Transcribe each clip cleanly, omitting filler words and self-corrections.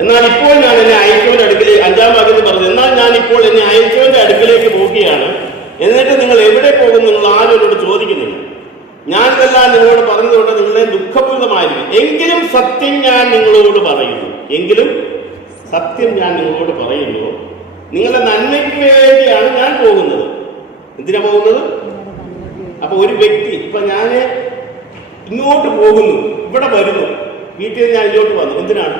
എന്നാൽ ഇപ്പോൾ ഞാൻ എന്നെ അയച്ചവന്റെ അടുക്കിലേക്ക്, 5-ാം വാക്യത്തിൽ പറഞ്ഞു, എന്നാൽ ഞാൻ ഇപ്പോൾ എന്നെ അയച്ചവന്റെ അടുക്കിലേക്ക് പോവുകയാണ്, എന്നിട്ട് നിങ്ങൾ എവിടെ പോകും നിങ്ങൾ ആരും എന്നോട് ചോദിക്കുന്നില്ല. ഞാനിതെല്ലാം നിങ്ങളോട് പറഞ്ഞതുകൊണ്ട് നിങ്ങളെ ദുഃഖപൂരിതമായിരിക്കും. എങ്കിലും സത്യം ഞാൻ നിങ്ങളോട് പറയുന്നു, നിങ്ങളുടെ നന്മയ്ക്ക് വേണ്ടിയാണ് ഞാൻ പോകുന്നത്. എന്തിനാ പോകുന്നത്? അപ്പൊ ഒരു വ്യക്തി, ഇപ്പൊ ഞാൻ ഇങ്ങോട്ട് പോകുന്നു, ഇവിടെ വരുന്നു, വീട്ടിൽ ഞാൻ ഇങ്ങോട്ട് വന്നു, എന്തിനാണ്?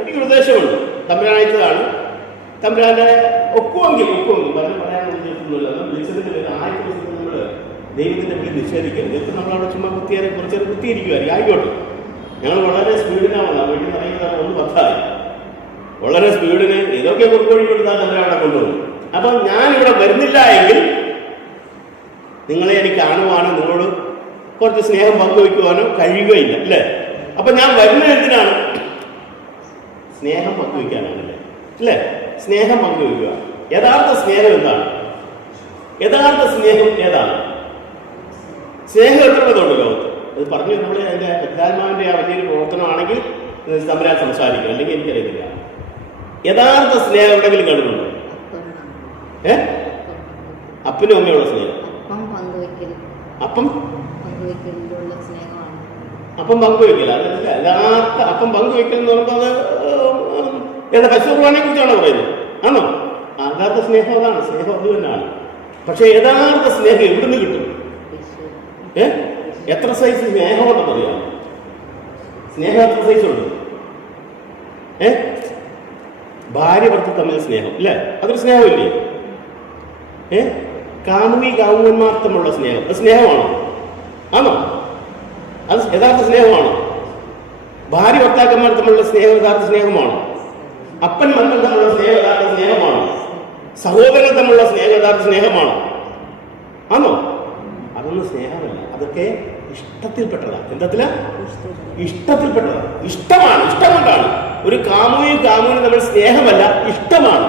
എനിക്കൊരു ഉദ്ദേശമുണ്ട്. തമ്പുരാൻ അയച്ചതാണ്. തമ്പുരാന്റെ ഒക്കുമെങ്കിൽ പറയാൻ ഉദ്ദേശിക്കുന്നില്ല. വിളിച്ചതിന്റെ പേര് 1000 ദിവസത്തിൽ നമ്മൾ ദൈവത്തിന്റെ പേര് നിഷേധിക്കരുത്. ഇപ്പം നമ്മളവിടെ ചുമ്മാ കുറച്ച് കുത്തിയിരിക്കുമായിരിക്കും. ആയിക്കോട്ടെ, ഞങ്ങൾ വളരെ സ്പീഡിനാണ് വന്നത്. വീട്ടിൽ നിന്ന് ഇറങ്ങിയതാണ് 1:10. വളരെ സ്പീഡിന് ഏതൊക്കെ കുറുക്കോഴി കൊടുത്താൽ തമ്പുരാൻ അവിടെ കൊണ്ടുപോകും. അപ്പം ഞാനിവിടെ വരുന്നില്ല എങ്കിൽ നിങ്ങളെ എനിക്ക് കാണുവാനോ നിങ്ങളോട് കുറച്ച് സ്നേഹം പങ്കുവയ്ക്കുവാനോ കഴിയുകയില്ല, അല്ലേ? അപ്പൊ ഞാൻ വരുന്നത് എന്തിനാണ്? സ്നേഹം പങ്കുവയ്ക്കാനാണല്ലേ, അല്ലേ? സ്നേഹം പങ്കുവയ്ക്കുക. യഥാർത്ഥ സ്നേഹം എന്താണ്? സ്നേഹം എത്ര വിധമുണ്ട് ലോകത്ത്? അത് പറഞ്ഞു നമ്മൾ എൻ്റെ പെറ്റാത്മാവിൻ്റെ ആ വലിയൊരു പ്രവർത്തനമാണെങ്കിൽ തമ്മിലാൽ സംസാരിക്കും, അല്ലെങ്കിൽ എനിക്കറിയത്തില്ല. യഥാർത്ഥ സ്നേഹം എവിടെങ്കിലും കണ്ടിട്ടുണ്ടോ? അപ്പനും അമ്മയുള്ള സ്നേഹം, അപ്പം പങ്കുവയ്ക്കില്ല. യഥാർത്ഥ അപ്പം പങ്കുവയ്ക്കൽ എന്ന് പറയുമ്പോൾ അത് പശുർവാനെ കുറിച്ചാണോ പറയുന്നത്? ആണോ? യഥാർത്ഥ സ്നേഹം അതാണ്. സ്നേഹം അത് തന്നെയാണ്. പക്ഷെ യഥാർത്ഥ സ്നേഹം എവിടുന്ന് കിട്ടും? എത്ര സൈസ് സ്നേഹമുണ്ടെന്ന് അറിയാം? സ്നേഹം എത്ര സൈസ് ഉണ്ട്? ഭാര്യ ഭർത്തൃ തമ്മിൽ സ്നേഹം, അല്ലേ? അതൊരു സ്നേഹമില്ലേ? കാമുകന്മാർത്തമുള്ള സ്നേഹം, അത് സ്നേഹമാണോ? ആണോ? അത് യഥാർത്ഥ സ്നേഹമാണോ? ഭാര്യ ഭർത്താക്കന്മാർ തമ്മിലുള്ള സ്നേഹം യഥാർത്ഥ സ്നേഹമാണോ? അപ്പൻ മക്കൾ തമ്മിലുള്ള സ്നേഹം യഥാർത്ഥ സ്നേഹമാണോ? സഹോദരങ്ങൾ തമ്മിലുള്ള സ്നേഹം യഥാർത്ഥ സ്നേഹമാണോ? ആണോ? അതൊന്നും സ്നേഹമല്ല. അതൊക്കെ ഇഷ്ടത്തിൽപ്പെട്ടതാണ്. എന്തത്തില? ഇഷ്ടത്തിൽപ്പെട്ടതാണ്. ഇഷ്ടമാണ്. ഇഷ്ടം കൊണ്ടാണ്. ഒരു കാമുകനും തമ്മിൽ സ്നേഹമല്ല, ഇഷ്ടമാണ്.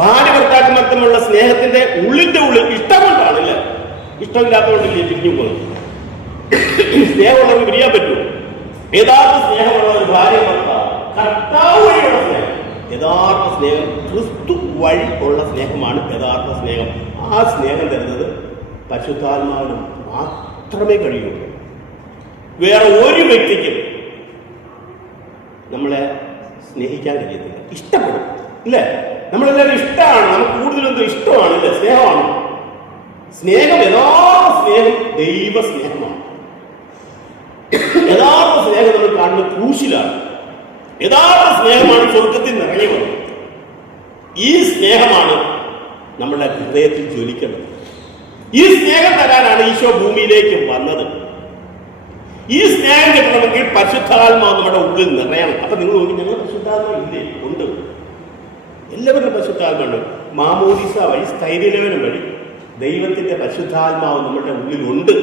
ഭാര്യ ഭർത്താക്കന്മാർ തമ്മിലുള്ള സ്നേഹത്തിന്റെ ഉള്ളിന്റെ ഉള്ളിൽ ഇഷ്ടം കൊണ്ടാണ്, അല്ലേ? ഇഷ്ടമില്ലാത്തതുകൊണ്ടില്ലേ പിരിഞ്ഞു പോകുന്നത്? സ്നേഹമുള്ളവർക്ക് പിരിയാൻ പറ്റുമോ? യഥാർത്ഥ സ്നേഹമുള്ള ഒരു ഭാര്യ ഭർത്താവ്, കർത്താവ് വഴിയുള്ള സ്നേഹം, യഥാർത്ഥ സ്നേഹം, ക്രിസ്തു വഴി ഉള്ള സ്നേഹമാണ് യഥാർത്ഥ സ്നേഹം. ആ സ്നേഹം തരുന്നത് പരിശുദ്ധാത്മാവിന് മാത്രമേ കഴിയുള്ളൂ. വേറെ ഒരു വ്യക്തിക്കും നമ്മളെ സ്നേഹിക്കാൻ കഴിയത്തില്ല. ഇഷ്ടപ്പെടും, ഇല്ലേ? നമ്മളെല്ലാവരും ഇഷ്ടമാണ്. നമുക്ക് കൂടുതലെന്തോ ഇഷ്ടമാണ്, ഇല്ലേ? സ്നേഹമാണ്. സ്നേഹം, യഥാർത്ഥ സ്നേഹം ദൈവ സ്നേഹമാണ്. യഥാർത്ഥ സ്നേഹം നമ്മൾ കാണുന്നത് ക്രൂശിലാണ്. യഥാർത്ഥ സ്നേഹമാണ് സ്വർഗത്തിൽ നിറങ്ങി വന്നത്. ഈ സ്നേഹമാണ് നമ്മുടെ ഹൃദയത്തിൽ ജ്വലിക്കുന്നത്. ഈ സ്നേഹം തരാനാണ് ഈശോ ഭൂമിയിലേക്ക് വന്നത്. ഈ സ്നേഹം കിട്ടണമെങ്കിൽ പരിശുദ്ധാത്മാവ് നമ്മുടെ ഉള്ളിൽ നിറയണം. അപ്പൊ നിങ്ങൾ നോക്കി, ഞങ്ങൾ പരിശുദ്ധാത്മാവ് ഇല്ലേ? ഉണ്ട്. എല്ലാവരും പരിശുദ്ധാത്മാവുണ്ട്. മാമോദീസ വഴി, സ്ഥൈര്യലേപനം വഴി ദൈവത്തിന്റെ പരിശുദ്ധാത്മാവ് നമ്മുടെ ഉള്ളിലുണ്ട്.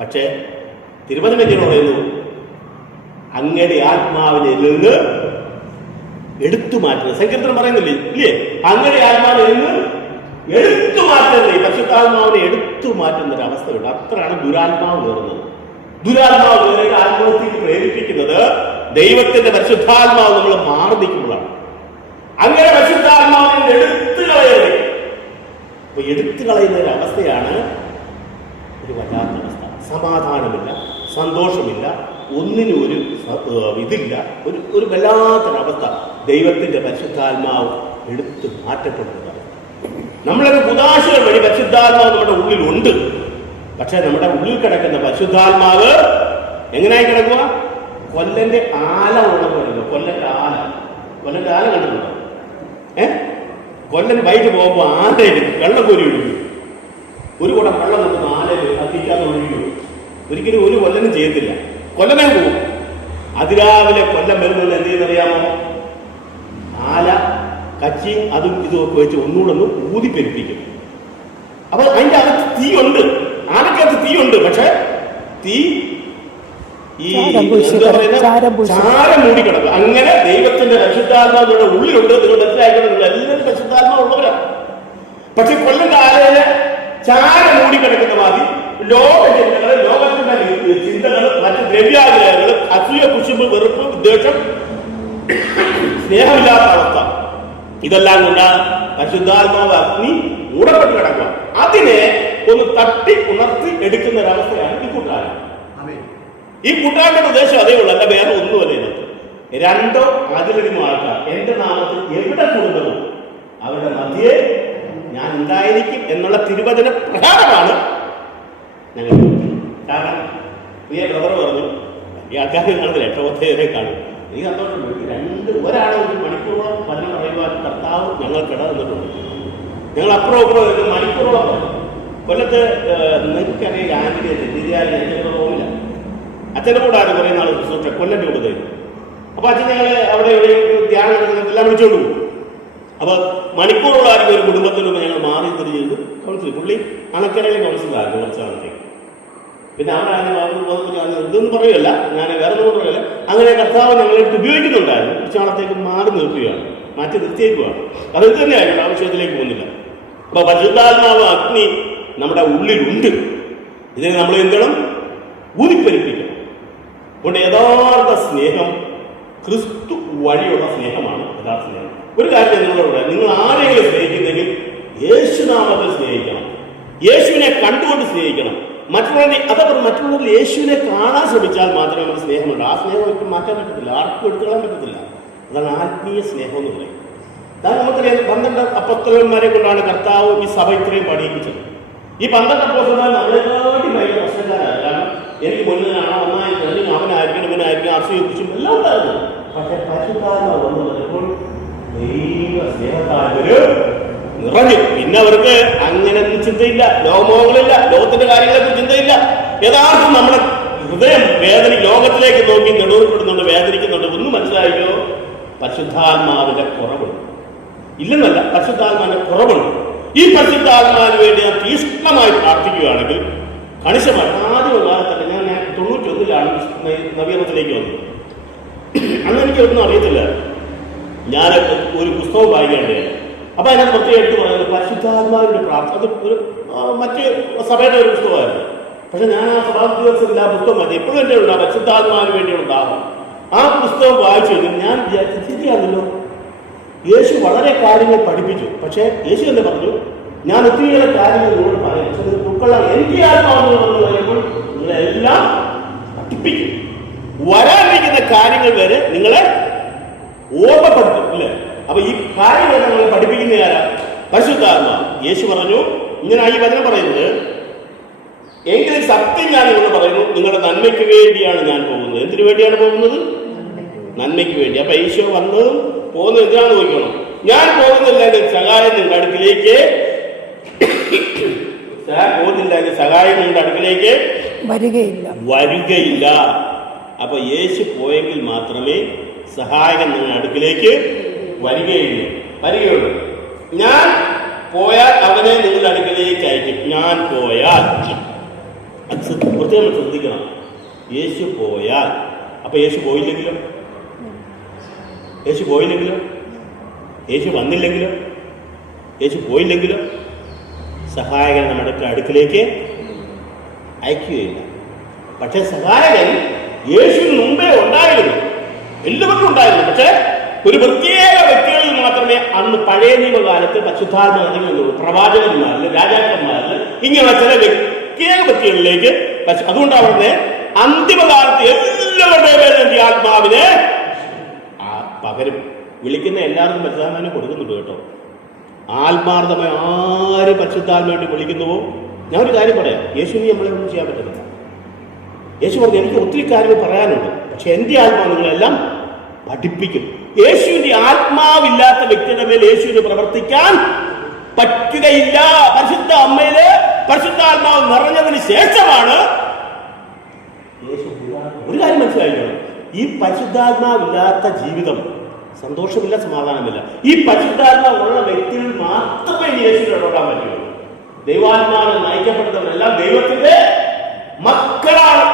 പക്ഷേ തിരുവചനം പറയുന്നു, അങ്ങയുടെ ആത്മാവിനെ നിന്ന് എടുത്തു മാറ്റുന്നത്. സങ്കീർത്തനം പറയുന്നില്ലേ? ഇല്ലേ? അങ്ങയുടെ ആത്മാവിനെ നിന്ന് എടുത്തു മാറ്റുന്നത്. പരിശുദ്ധാത്മാവിനെ എടുത്തു മാറ്റുന്ന ഒരു അവസ്ഥയുണ്ട്. അത്രയാണ് ദുരാത്മാവ് കയറുന്നത്. ദുരാത്മാവ് കയറിയിട്ട് ആത്മഹത്യക്ക് പ്രേരിപ്പിക്കുന്നത് ദൈവത്തിന്റെ പരിശുദ്ധാത്മാവ് നമ്മൾ മാറി നിൽക്കുമ്പോഴാണ്. അങ്ങനെ പരിശുദ്ധാത്മാവിനെ എടുത്തു കളയുന്നത്. അപ്പൊ എടുത്തു കളയുന്ന ഒരു അവസ്ഥയാണ് ഒരു വല്ലാത്ത അവസ്ഥ. സമാധാനമില്ല, സന്തോഷമില്ല, ഒന്നിനും ഒരു ഇതില്ല. ഒരു വല്ലാത്തൊരവസ്ഥ. ദൈവത്തിന്റെ പരിശുദ്ധാത്മാവ് എടുത്തു മാറ്റപ്പെടുന്നതാണ്. നമ്മളൊരു കുദാശകൾ വഴി പരിശുദ്ധാത്മാവ് നമ്മുടെ ഉള്ളിലുണ്ട്. പക്ഷെ നമ്മുടെ ഉള്ളിൽ കിടക്കുന്ന പരിശുദ്ധാത്മാവ് എങ്ങനെയായി കിടക്കുക? കൊല്ലന്റെ ആല ഉള്ളതുണ്ടല്ലോ. കൊല്ലന്റെ ആല കണ്ടിട്ടുണ്ടോ? കൊല്ലൻ വൈകിട്ട് പോകുമ്പോൾ ആലയിൽ വെള്ളം കോരി ഒഴിക്കും. ഒരു കുടം വെള്ളം കിട്ടുന്ന ആലയിൽ അതിക്കാതെ ഒഴിക്കും. ഒരിക്കലും ഒരു കൊല്ലനും ചെയ്യത്തില്ല. കൊല്ലനെ പോകും. അതിരാവിലെ കൊല്ലം വരുന്നത് എന്ത് ചെയ്യുന്നറിയാമോ? ആല കച്ചിയും അതും ഇതുമൊക്കെ വെച്ച് ഒന്നുകൂടെ ഊതിപ്പെരുപ്പിക്കും. അപ്പൊ അതിന്റെ അകത്ത് തീയുണ്ട്. ആലക്കകത്ത് തീയുണ്ട്. പക്ഷെ തീ ഈ എന്താ പറയുന്നത്, ചാരം മൂടിക്കിടക്കും. അങ്ങനെ ദൈവത്തിന്റെ പരിശുദ്ധാത്മാവിന്റെ ഉള്ളിലുണ്ട്. നിങ്ങൾ മനസ്സിലാക്കിയിട്ടുണ്ട്, എല്ലാവരും പരിശുദ്ധാത്മാവ് ഉള്ളവരാണ്. പക്ഷെ കൊല്ലന്റെ ആലയില് ചാരം മൂടിക്കിടക്കുന്ന മാതിരി ലോകചിന്തകള്, ലോകത്തിന്റെ ചിന്തകള്, മറ്റ് ദ്രവ്യാഗ്രഹങ്ങള്, അസൂയ കുശി കുശുമ്പ്, വെറുപ്പ്, വിദ്വേഷം, സ്നേഹമില്ലാത്ത അവസ്ഥ, ഇതെല്ലാം കൊണ്ട് പരിശുദ്ധാത്മാവ് അഗ്നി മൂടപ്പെട്ട് കിടക്കുക. അതിനെ ഒന്ന് തട്ടി ഉണർത്തി എടുക്കുന്ന ഒരവസ്ഥയാണ് ഈ കൂട്ടായ്മ. ഈ കൂട്ടായ്മയുടെ ഉദ്ദേശം അതേ ഉള്ളൂ, അല്ല വേറെ ഒന്നുമല്ല. ഇതിനകത്ത് രണ്ടോ അതിലധികം ആൾക്കാർ എന്റെ നാമത്തിൽ എവിടെ കൂടുന്നതോ അവരുടെ മധ്യേ ഞാൻ ഉണ്ടായിരിക്കും എന്നുള്ള തിരുവചന പ്രകാരമാണ് ഞങ്ങൾ. കാരണം പ്രിയ ബ്രദർ പറഞ്ഞു, ഈ ആൾക്കാരെ കാണുന്നില്ല, 8 കാണും. എനിക്ക് സന്തോഷമുണ്ട്. ഒരാളെ ഒരു മണിക്കൂറോളം വചനം പറയുവാൻ കർത്താവ് ഞങ്ങൾക്കിട തന്നിട്ടുണ്ട്. ഞങ്ങൾ അപ്പുറം മണിക്കൂറോളം പറഞ്ഞു. കൊല്ലത്ത് നിങ്ങൾക്കറിയാം, ആന്റിനെ ചെറിയാലി അച്ഛൻ്റെ റൂമില്ല. അച്ഛൻ്റെ കൂടെ ആരും കുറേ നാൾ കൊല്ലൻ്റെ കൂടെ തരും. അപ്പൊ അച്ഛൻ ഞങ്ങളെ അവിടെ ധ്യാനം എല്ലാം വിളിച്ചോണ്ട് പോകും. അപ്പൊ മണിക്കൂറോളം ആയിരിക്കും ഒരു കുടുംബത്തിനും ഞങ്ങൾ മാറി തിരിഞ്ഞ് കൗൺസിൽ. പുള്ളി അണക്കരയിലെ കൗൺസിലായിരുന്നു കുറച്ച് നാളത്തേക്ക്. പിന്നെ അവിടെ ഇതൊന്നും പറയുമല്ല, ഞാൻ വേറെ ഒന്നും പറയല്ല. അങ്ങനെ കർത്താവ് ഞങ്ങളെടുത്ത് ഉപയോഗിക്കുന്നുണ്ടായിരുന്നു. കുറച്ച് നാളത്തേക്ക് മാറി നിർത്തുകയാണ്, മാറ്റി നിർത്തിയേക്കുവാണ്. അത് ഇത് തന്നെയായിരുന്നു, ആവശ്യത്തിലേക്ക് പോകുന്നില്ല. അപ്പൊ പരിശുദ്ധാത്മാവ് അഗ്നി നമ്മുടെ ഉള്ളിലുണ്ട്. ഇതിനെ നമ്മൾ എന്താണ് ഊതിപ്പരിപ്പിക്കണം. അതുകൊണ്ട് യഥാർത്ഥ സ്നേഹം ക്രിസ്തു വഴിയുള്ള സ്നേഹമാണ് യഥാർത്ഥ സ്നേഹം. ഒരു കാര്യം നിങ്ങളോട് പറയാം, നിങ്ങൾ ആരെങ്കിലും സ്നേഹിക്കുന്നെങ്കിൽ യേശുനാമത്തിൽ സ്നേഹിക്കണം, യേശുവിനെ കണ്ടുകൊണ്ട് സ്നേഹിക്കണം. മറ്റുള്ളവരിൽ യേശുവിനെ കാണാൻ ശ്രമിച്ചാൽ മാത്രമേ നമുക്ക് സ്നേഹമുണ്ട്. ആ സ്നേഹം ഒരിക്കലും മാറ്റാൻ പറ്റത്തില്ല, ആർക്കും എടുത്തുകളാൻ പറ്റത്തില്ല. അതാണ് ആത്മീയ സ്നേഹം എന്ന് പറയും. അതാണ് നമുക്കറിയാം, 12 അപ്പോസ്തലന്മാരെ കൊണ്ടാണ് കർത്താവ് ഈ സഭ ഇത്രയും പഠിപ്പിച്ചത്. ഈ 12 അപ്പോസ്തലന്മാർ നമ്മളെക്കാട്ടി ഭയങ്കര പ്രശ്നക്കാരാണ്. കാരണം എനിക്ക് മുന്നിലാണ്, ഒന്നായിരിക്കും, അല്ലെങ്കിൽ അവനായിരിക്കും, അസൂയിച്ചും എല്ലാം ഉണ്ടായിരുന്നു. പക്ഷെ പരിശുദ്ധാത്മാവ് വന്നു പറഞ്ഞപ്പോൾ ദൈവ സ്നേഹത്താല് നിറഞ്ഞു. പിന്നെ അവർക്ക് അങ്ങനെ ചിന്തയില്ല, ലോകമോഹങ്ങളില്ല, ലോകത്തിന്റെ കാര്യങ്ങളെക്കുറിച്ച് ചിന്തയില്ല. യഥാർത്ഥം നമ്മുടെ ഹൃദയം ലോകത്തിലേക്ക് നോക്കി നെടുവപ്പെടുന്നുണ്ട്, വേദനിക്കുന്നുണ്ട്. ഒന്നും മനസ്സിലായോ? പരിശുദ്ധാത്മാവിന്റെ കുറവുണ്ട്. ഇല്ലെന്നല്ല, പരിശുദ്ധാത്മാവിന്റെ കുറവുണ്ട്. ഈ പരിശുദ്ധാത്മാവിന് വേണ്ടി ഞാൻ തീഷ്ണമായി പ്രാർത്ഥിക്കുകയാണെങ്കിൽ കണിശമായിട്ട് ആദ്യ കാലത്തല്ല, ഞാൻ 91-ലാണ് നവീകരണത്തിലേക്ക് വന്നത്. അന്ന് എനിക്കൊന്നും അറിയത്തില്ല. ഞാൻ ഒരു പുസ്തകം വായിക്കേണ്ടതാണ്. അപ്പൊ അതിനകത്ത് പ്രത്യേകം പറയുന്നത് പരിശുദ്ധാത്മാവിന്റെ പ്രാർത്ഥന. അത് ഒരു മറ്റ് സഭയുടെ ഒരു പുസ്തകമായിരുന്നു. പക്ഷെ ഞാൻ ആ സഭാദ്വസത്തിൽ ആ പുസ്തകം വായിച്ചു. എപ്പോഴും എൻ്റെ ഉണ്ടാകും പരിശുദ്ധാത്മാവിന് വേണ്ടിയുള്ള ദാഹം. ആ പുസ്തകം വായിച്ചു കഴിഞ്ഞാൽ ഞാൻ ശരിയാണല്ലോ, യേശു വളരെ കാര്യങ്ങൾ പഠിപ്പിച്ചു. പക്ഷേ യേശു തന്നെ പറഞ്ഞു, ഞാൻ ഒത്തിരിയേറെ കാര്യങ്ങൾ നിങ്ങളോട് പറയും, പക്ഷെ നിങ്ങൾ ഉൾക്കൊള്ളാൻ എനിക്ക് ആത്മാവെന്ന് പറഞ്ഞു കഴിയുമ്പോൾ നിങ്ങളെല്ലാം പഠിപ്പിക്കും. വരാനിരിക്കുന്ന കാര്യങ്ങൾ വരെ നിങ്ങളെ ഓർമ്മപ്പെടുത്തും. ഇല്ലേ? അപ്പൊ ഈ കാര്യങ്ങൾ നമ്മളെ പഠിപ്പിക്കുന്ന ആരാ? പരിശുദ്ധാത്മാ. യേശു പറഞ്ഞു, ഇങ്ങനെ ഈ വചനം പറയുന്നത്, എങ്കിലും സത്യം ഞാൻ നിങ്ങൾ പറയുന്നു, നിങ്ങളുടെ നന്മയ്ക്ക് വേണ്ടിയാണ് ഞാൻ പോകുന്നത്. എന്തിനു വേണ്ടിയാണ് പോകുന്നത്? നന്മയ്ക്ക് വേണ്ടി. അപ്പൊ ഈശോ വന്ന് പോകുന്നത് എന്തിനാണ് നോക്കണം? ഞാൻ പോകുന്നില്ലെങ്കിൽ സഹായം നിങ്ങളുടെ അടുക്കിലേക്ക് സഹായം നിങ്ങളുടെ അടുക്കിലേക്ക് വരികയില്ല. അപ്പൊ യേശു പോയെങ്കിൽ മാത്രമേ സഹായകൻ നിങ്ങളുടെ അടുക്കിലേക്ക് വരികയുള്ളൂ. ഞാൻ പോയാൽ അവനെ നിങ്ങളുടെ അടുക്കിലേക്ക് അയക്കും. ഞാൻ പോയാൽ, പ്രത്യേകം ശ്രദ്ധിക്കണം, യേശു പോയാൽ. അപ്പൊ യേശു പോയില്ലെങ്കിലോ? യേശു വന്നില്ലെങ്കിലോ? യേശു പോയില്ലെങ്കിലോ? സഹായകൻ നമ്മുടെ അടുക്കിലേക്ക് അയക്കുകയില്ല. പക്ഷെ സഹായകൻ യേശുവിന് മുമ്പേ ഉണ്ടായിരുന്നു, എല്ലാവർക്കും ഉണ്ടായിരുന്നു. പക്ഷെ ഒരു പ്രത്യേക വ്യക്തികളിൽ മാത്രമേ അന്ന് പഴയ നിയമകാലത്ത് പരിശുദ്ധാത്മാവ്, പ്രവാചകന്മാരിൽ, രാജാക്കന്മാരിൽ, ഇങ്ങനെയുള്ള ചില പ്രത്യേക വ്യക്തികളിലേക്ക്. അതുകൊണ്ടാണ് പറഞ്ഞത്, അന്തിമകാലത്ത് എല്ലാവരുടെയും പേരിൽ ആത്മാവിനെ പകരും. വിളിക്കുന്ന എല്ലാവർക്കും പരിശുദ്ധാത്മാവിനെ കൊടുക്കുന്നുണ്ട് കേട്ടോ. ആത്മാർത്ഥമായി ആരും പരിശുദ്ധാത്മാവിന് വേണ്ടി വിളിക്കുന്നുവോ? ഞാൻ ഒരു കാര്യം പറയാം, യേശുവിനെ നമ്മളെ ഒന്നും ചെയ്യാൻ പറ്റുന്നില്ല. യേശു പറഞ്ഞു, എനിക്ക് ഒത്തിരി കാര്യങ്ങൾ പറയാനുണ്ട്, പക്ഷെ എൻ്റെ ആത്മാവ് നിങ്ങളെല്ലാം പഠിപ്പിക്കും. യേശുവിന്റെ ആത്മാവില്ലാത്ത വ്യക്തിയുടെ മേൽ യേശുവിന് പ്രവർത്തിക്കാൻ പറ്റുകയില്ല. പരിശുദ്ധ അമ്മയില് പരിശുദ്ധാത്മാവ് നിറഞ്ഞതിന് ശേഷമാണ് യേശു. ഒരു കാര്യം മനസ്സിലായില്ലോ, ഈ പരിശുദ്ധാത്മാവില്ലാത്ത ജീവിതം സന്തോഷമില്ല, സമാധാനമില്ല. ഈ പരിശുദ്ധാത്മാവുള്ള വ്യക്തികൾ മാത്രമേ യേശുവിനെ ഇടപെടാൻ പറ്റുള്ളൂ. ദൈവാത്മാവിനെ നയിക്കപ്പെടുന്നവരെല്ലാം ദൈവത്തിന്റെ മക്കളാണ്.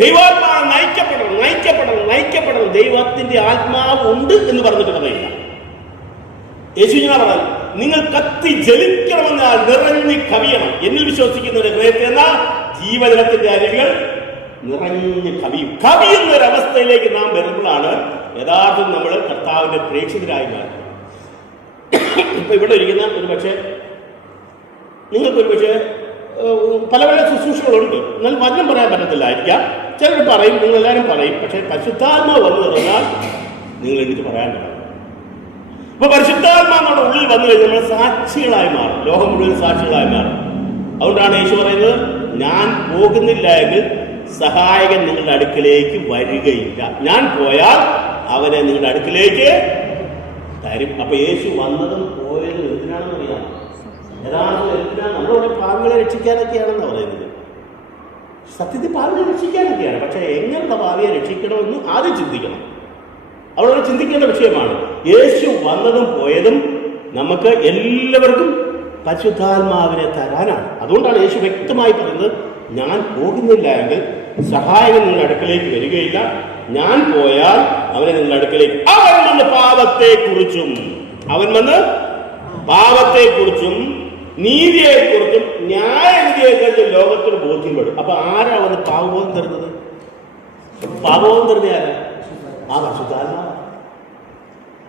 ദൈവാത്മാവ് നയിക്കപ്പെടണം. ദൈവത്തിന്റെ ആത്മാവ് ഉണ്ട് എന്ന് പറഞ്ഞിട്ട് പറയില്ല. യേശു ഇങ്ങനെ പറഞ്ഞു, നിങ്ങൾ കത്തി ജലിക്കണമെന്നാൽ നിറഞ്ഞു കവിയണം. എന്നിൽ വിശ്വസിക്കുന്നവരുടെ ഹൃദയത്തിൽ എന്ന ജീവജലത്തിന്റെ അരുവികൾ നിറഞ്ഞ് കവിയുന്നൊരവസ്ഥയിലേക്ക് നാം വരുമ്പോഴാണ് യഥാർത്ഥം നമ്മൾ കർത്താവിന്റെ പ്രേക്ഷിതരായി മാറുന്നത്. ഇപ്പൊ ഇവിടെ ഇരിക്കുന്ന ഒരു പക്ഷേ നിങ്ങൾക്കൊരു പക്ഷേ പല പല ശുശ്രൂഷകളുണ്ട്, എന്നാൽ വചനം പറയാൻ പറ്റത്തില്ലായിരിക്കാം. ചിലർ പറയും, നിങ്ങളെല്ലാവരും പറയും. പക്ഷേ പരിശുദ്ധാത്മാവ് വന്നു പറഞ്ഞാൽ നിങ്ങൾ എനിക്ക് പറയാൻ പറ്റും. അപ്പൊ പരിശുദ്ധാത്മാവ് നമ്മുടെ ഉള്ളിൽ വന്നു കഴിഞ്ഞാൽ നമ്മൾ സാക്ഷികളായി മാറും, ലോകം മുഴുവൻ സാക്ഷികളായി മാറും. അതുകൊണ്ടാണ് യേശു പറയുന്നത്, ഞാൻ പോകുന്നില്ല എങ്കിൽ സഹായകൻ നിങ്ങളുടെ അടുക്കിലേക്ക് വരികയില്ല, ഞാൻ പോയാൽ അവനെ നിങ്ങളുടെ അടുക്കിലേക്ക് തരും. അപ്പൊ യേശു വന്നതും പോയതും എന്തിനാണെന്ന് അറിയാം? യഥാർത്ഥം എന്തിനാണ്? നമ്മളിവിടെ പാവികളെ രക്ഷിക്കാനൊക്കെയാണെന്ന് പറയുന്നത്. സത്യത്തിൽ പാവികളെ രക്ഷിക്കാനൊക്കെയാണ്. പക്ഷെ എങ്ങനെയുള്ള പാവിയെ രക്ഷിക്കണമെന്ന് ആദ്യം ചിന്തിക്കണം. അവിടെ ചിന്തിക്കേണ്ട വിഷയമാണ്. യേശു വന്നതും പോയതും നമുക്ക് എല്ലാവർക്കും പരിശുദ്ധാത്മാവിനെ തരാനാണ്. അതുകൊണ്ടാണ് യേശു വ്യക്തമായി പറയുന്നത്, ഞാൻ പോകുന്നില്ല എങ്കിൽ സഹായകൻ നിങ്ങളുടെ അടുക്കലേക്ക് വരികയില്ല, ഞാൻ പോയാൽ അവനെ നിങ്ങളുടെ അടുക്കലേക്ക്. അവൻ വന്ന് പാപത്തെക്കുറിച്ചും നീതിയെക്കുറിച്ചും ന്യായവിധിയെക്കുറിച്ചും ലോകത്തിന് ബോധ്യപ്പെടും. അപ്പൊ ആരാ വന്ന് പാപബോധം തരുന്നത്? പാപബോധം തരുന്നത് ആരാ? ആ പരിശുദ്ധാത്മാവ്.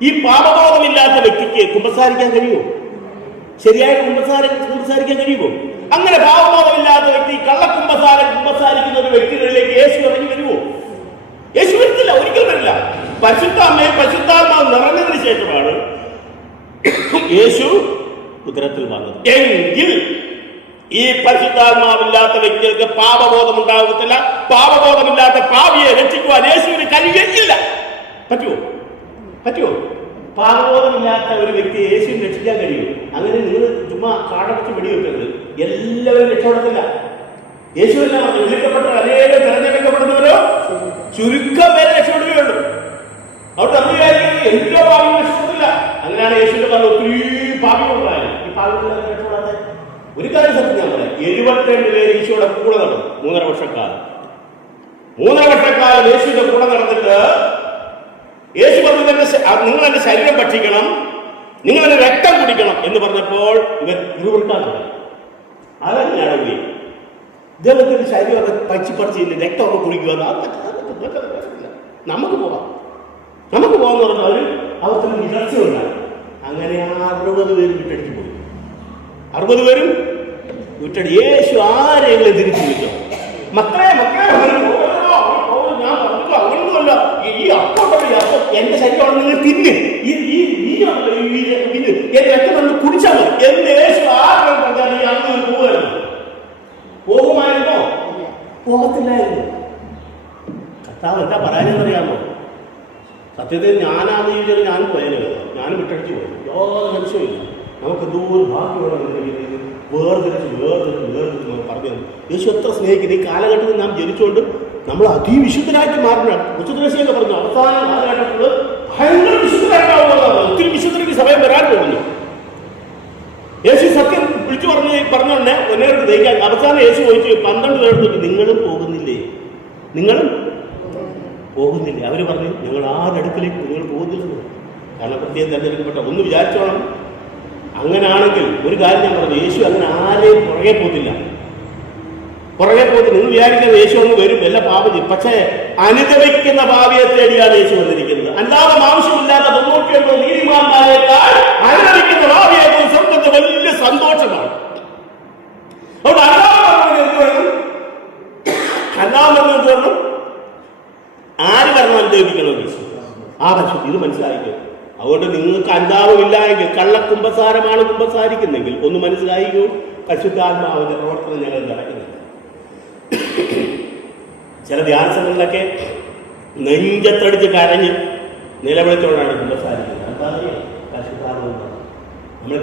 ഈ പാപബോധമില്ലാത്ത വ്യക്തിക്ക് കുമ്പസാരിക്കാൻ കഴിയുമോ? ശരിയായിട്ട് കുമ്പസാരിക്കാൻ കഴിയുമോ? അങ്ങനെ പാപബോധമില്ലാത്ത വ്യക്തി കുമ്പസാരിക്കുന്ന ഒരു വ്യക്തികളിലേക്ക് യേശു ഇറങ്ങി വരുമോ? യേശു വരത്തില്ല, ഒരിക്കലും വരില്ല. പരിശുദ്ധാത്മാവ് നിറഞ്ഞതിന് ശേഷമാണ് യേശു ഉദരത്തിൽ വന്നത്. എങ്കിൽ ഈ പരിശുദ്ധാത്മാവില്ലാത്ത വ്യക്തികൾക്ക് പാപബോധം ഉണ്ടാകത്തില്ല. പാപബോധമില്ലാത്ത പാപിയെ രക്ഷിക്കുവാൻ യേശുവിന് കഴിയുകയില്ല. പറ്റുമോ? പാപബോധമില്ലാത്ത ഒരു വ്യക്തിയെ യേശുവിന് രക്ഷിക്കാൻ കഴിയും? അങ്ങനെ നിങ്ങൾ ചുമ്മാ കാടടിച്ച് വെടിവെക്കരുത്. എല്ലാവരും രക്ഷപ്പെടത്തില്ല. യേശു എല്ലാം പറഞ്ഞു, വിളിക്കപ്പെട്ട അനേകം തെരഞ്ഞെടുക്കപ്പെടുന്നവരോ ചുരുക്കം പേരെ രക്ഷപ്പെടുകയുള്ളൂ. അവിടെ അറിയായിരിക്കും എല്ലാ പാപികളും രക്ഷപ്പെടില്ല. അങ്ങനെയാണ് യേശുവിന്റെ പറഞ്ഞത്, ഒത്തിരി പാപികളുണ്ടായാലും ഈ പാപികളെ രക്ഷപ്പെടാതെ. ഒരു കാര്യം സത്യം ഞാൻ പറയാം, 72 പേര് ഈശോയുടെ കൂടെ നടന്നു 3.5 വർഷക്കാലം. 3.5 വർഷക്കാലം യേശുവിന്റെ കൂടെ നടന്നിട്ട് യേശു പറഞ്ഞു, നിങ്ങൾ എന്റെ ശരീരം ഭക്ഷിക്കണം, നിങ്ങൾ എന്റെ രക്തം കുടിക്കണം എന്ന് പറഞ്ഞപ്പോൾ ഇവർ പിറുപിറുക്കാൻ തുടങ്ങി. അതങ്ങനെയാണ് പോയി ഇദ്ദേഹത്തിന്റെ ശരീരമൊക്കെ പറിച്ചില്ല, രക്തമൊക്കെ കുടിക്കുക. നമുക്ക് പോകാമെന്ന് പറഞ്ഞാൽ അവർക്ക് നിരർച്ചയുണ്ടായി. അങ്ങനെ 60 പേര് വിട്ടടിച്ചു പോയി. 60 പേരും വിട്ടടി. യേശു ആരെങ്കിലും തിരിച്ചു വിളിച്ചോ? മക്കളെ ഞാൻ പറഞ്ഞു, അങ്ങനൊന്നുമല്ല. ഈ അപ്പം എന്റെ ശരീരം നിങ്ങൾ തിന്ന്, എന്റെ രക്തം വന്ന് കുടിച്ചാൽ മതി എന്ന് യേശു ആരെങ്കിലും പറഞ്ഞാൽ ഈ അന്ന് പോകുമായിരുന്നോ? പോകത്തില്ലായിരുന്നു. കർത്താവ് എന്താ പറയാനെന്നറിയാമോ? സത്യത്തിൽ ഞാനാണ് ജീവിച്ചത്, ഞാൻ പോയാലോ, ഞാൻ വിട്ടടിച്ചു പോയി. യാതൊരു മനുഷ്യമില്ല. നമുക്ക് എന്തോരം ഭാഗ്യമുള്ള വേർതിരിച്ച് പറഞ്ഞു. യേശു എത്ര സ്നേഹിക്കുന്നത്. ഈ കാലഘട്ടത്തിൽ നാം ജനിച്ചുകൊണ്ട് നമ്മൾ അതിവിശുദ്ധരായിട്ട് മാറണം. വിശുദ്ധരശയൊക്കെ പറഞ്ഞു, അവസാന കാലഘട്ടത്തിൽ ഭയങ്കര വിശുദ്ധരായിട്ടാവുന്നതാണ്. ഒത്തിരി വിശുദ്ധർക്ക് സമയം വരാൻ പോകുന്നു. യേശു സത്യം വിളിച്ചു പറഞ്ഞോണ്ടേ ഒന്നേർക്ക് ദഹിക്കാൻ. അവസാനം യേശു ചോദിച്ചു 12 പേർക്ക്, നിങ്ങളും പോകുന്നില്ലേ? അവര് പറഞ്ഞു, ഞങ്ങൾ ആരടുക്കലേക്ക് നിങ്ങൾ പോകുന്നില്ലെന്ന്. കാരണം പ്രത്യേകം തെരഞ്ഞെടുക്കപ്പെട്ട ഒന്ന് വിചാരിച്ചോണം. അങ്ങനാണെങ്കിൽ ഒരു കാര്യം ഞാൻ പറഞ്ഞു, യേശു അങ്ങനെ ആരെയും പുറകെ പോകത്തില്ല. നിങ്ങൾ വിചാരിക്കുന്നത് യേശു ഒന്ന് വരും, എല്ലാ പാപം ചെയ്യും. പക്ഷേ അനുദവിക്കുന്ന ഭാവിയെ തേടിയാണ് യേശു വന്നിരിക്കുന്നത്. അല്ലാതെ ആവശ്യമില്ലാത്ത 99 നീതിമാന്മാരെക്കാൾ അനുദവിക്കുന്ന ഭാവിയെ സ്വർഗത്തെ വലിയ സന്തോഷമാണ്. അതുകൊണ്ട് അല്ലാതെ ആര് കാരണം അനുദവിക്കണമെന്ന് ആവശ്യം ഇത് മനസ്സിലായിക്കോ. അതുകൊണ്ട് നിങ്ങൾക്ക് അന്താവമില്ല എങ്കിൽ കള്ളക്കുമ്പസാരമാണ് കുമ്പസാരിക്കുന്നെങ്കിൽ ഒന്ന് മനസ്സിലായിക്കോ, പരിശുദ്ധാത്മാവിന്റെ പ്രവർത്തനം ഞങ്ങൾ നടക്കുന്നില്ല. ചില ധ്യാനസങ്ങളിലൊക്കെ നെഞ്ചത്തടിച്ച് കരഞ്ഞ് നിലവിളിച്ചോടാണ് കുമ്പസാരിക്കുന്നത്. എന്താ പരിശുദ്ധാത്മ. നമ്മൾ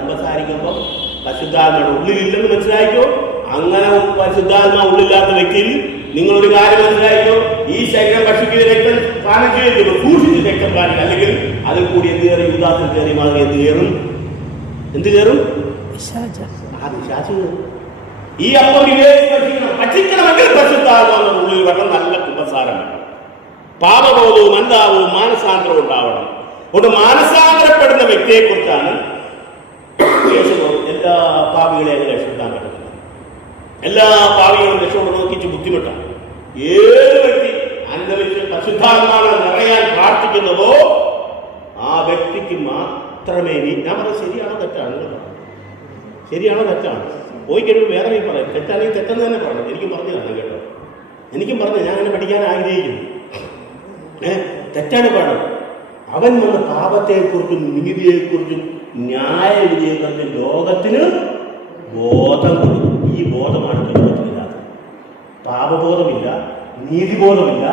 കുമ്പസാരിക്കുമ്പോൾ പരിശുദ്ധാത്മാവ് ഉള്ളിലില്ലെന്ന് മനസ്സിലായിക്കോ. അങ്ങനെ പരിശുദ്ധാത്മാ ഉള്ളില്ലാത്ത വ്യക്തിയിൽ നിങ്ങളൊരു കാര്യം മനസ്സിലായിക്കോ, ഈ ശരീരം ഭക്ഷിക്കുന്ന രക്തം പാനം ചെയ്യുന്നു, സൂക്ഷിച്ച് രക്തം പാനിക്കുക. അല്ലെങ്കിൽ അതിൽ കൂടി എന്ത് കയറി യുദ്ധാത്തിൽ കയറി മാറി എന്ത് കയറും? ഈ അപ്പം ഭക്ഷിക്കണമെങ്കിൽ പരിശുദ്ധാത്മാവിന്റെ ഉള്ളിൽ വരണം. നല്ല കുമ്പസാരം, പാപബോധവും അന്താവും മാനസാന്തരവും ഉണ്ടാവണം. അതുകൊണ്ട് മാനസാന്തരപ്പെടുന്ന വ്യക്തിയെ കുറിച്ചാണ് എല്ലാ പാപികളെയും രക്ഷപ്പെടാൻ പറ്റുന്നത്. എല്ലാ പാവികളും രക്ഷോട് നോക്കിച്ച് ബുദ്ധിമുട്ടാണ്. ഏത് വ്യക്തി അനുഭവിച്ച് പരിശുദ്ധാത്മാവിനെ നിറയാൻ പ്രാർത്ഥിക്കുന്നതോ ആ വ്യക്തിക്ക് മാത്രമേ ഞാൻ പറഞ്ഞത് ശരിയാണോ തെറ്റാണ്? ശരിയാണോ തെറ്റാണ്? പോയി കഴിയുമ്പോൾ വേറെ പറയാം. തെറ്റാണെങ്കിൽ തെറ്റെന്ന് തന്നെ പറഞ്ഞു. എനിക്കും പറഞ്ഞു തന്നെ കേട്ടോ. എനിക്കും പറഞ്ഞു, ഞാൻ എന്നെ പഠിക്കാൻ ആഗ്രഹിക്കുന്നു. തെറ്റാണ് പാടും. അവൻ വന്ന പാപത്തെക്കുറിച്ചും നീതിയെക്കുറിച്ചും ന്യായവിധിയെക്കുറിച്ചും ലോകത്തിന് ബോധം കൊടുക്കും. ഈ ബോധമാണ് ലോകത്തിലില്ലാത്തത്. പാപബോധമില്ല, നീതിബോധമില്ല,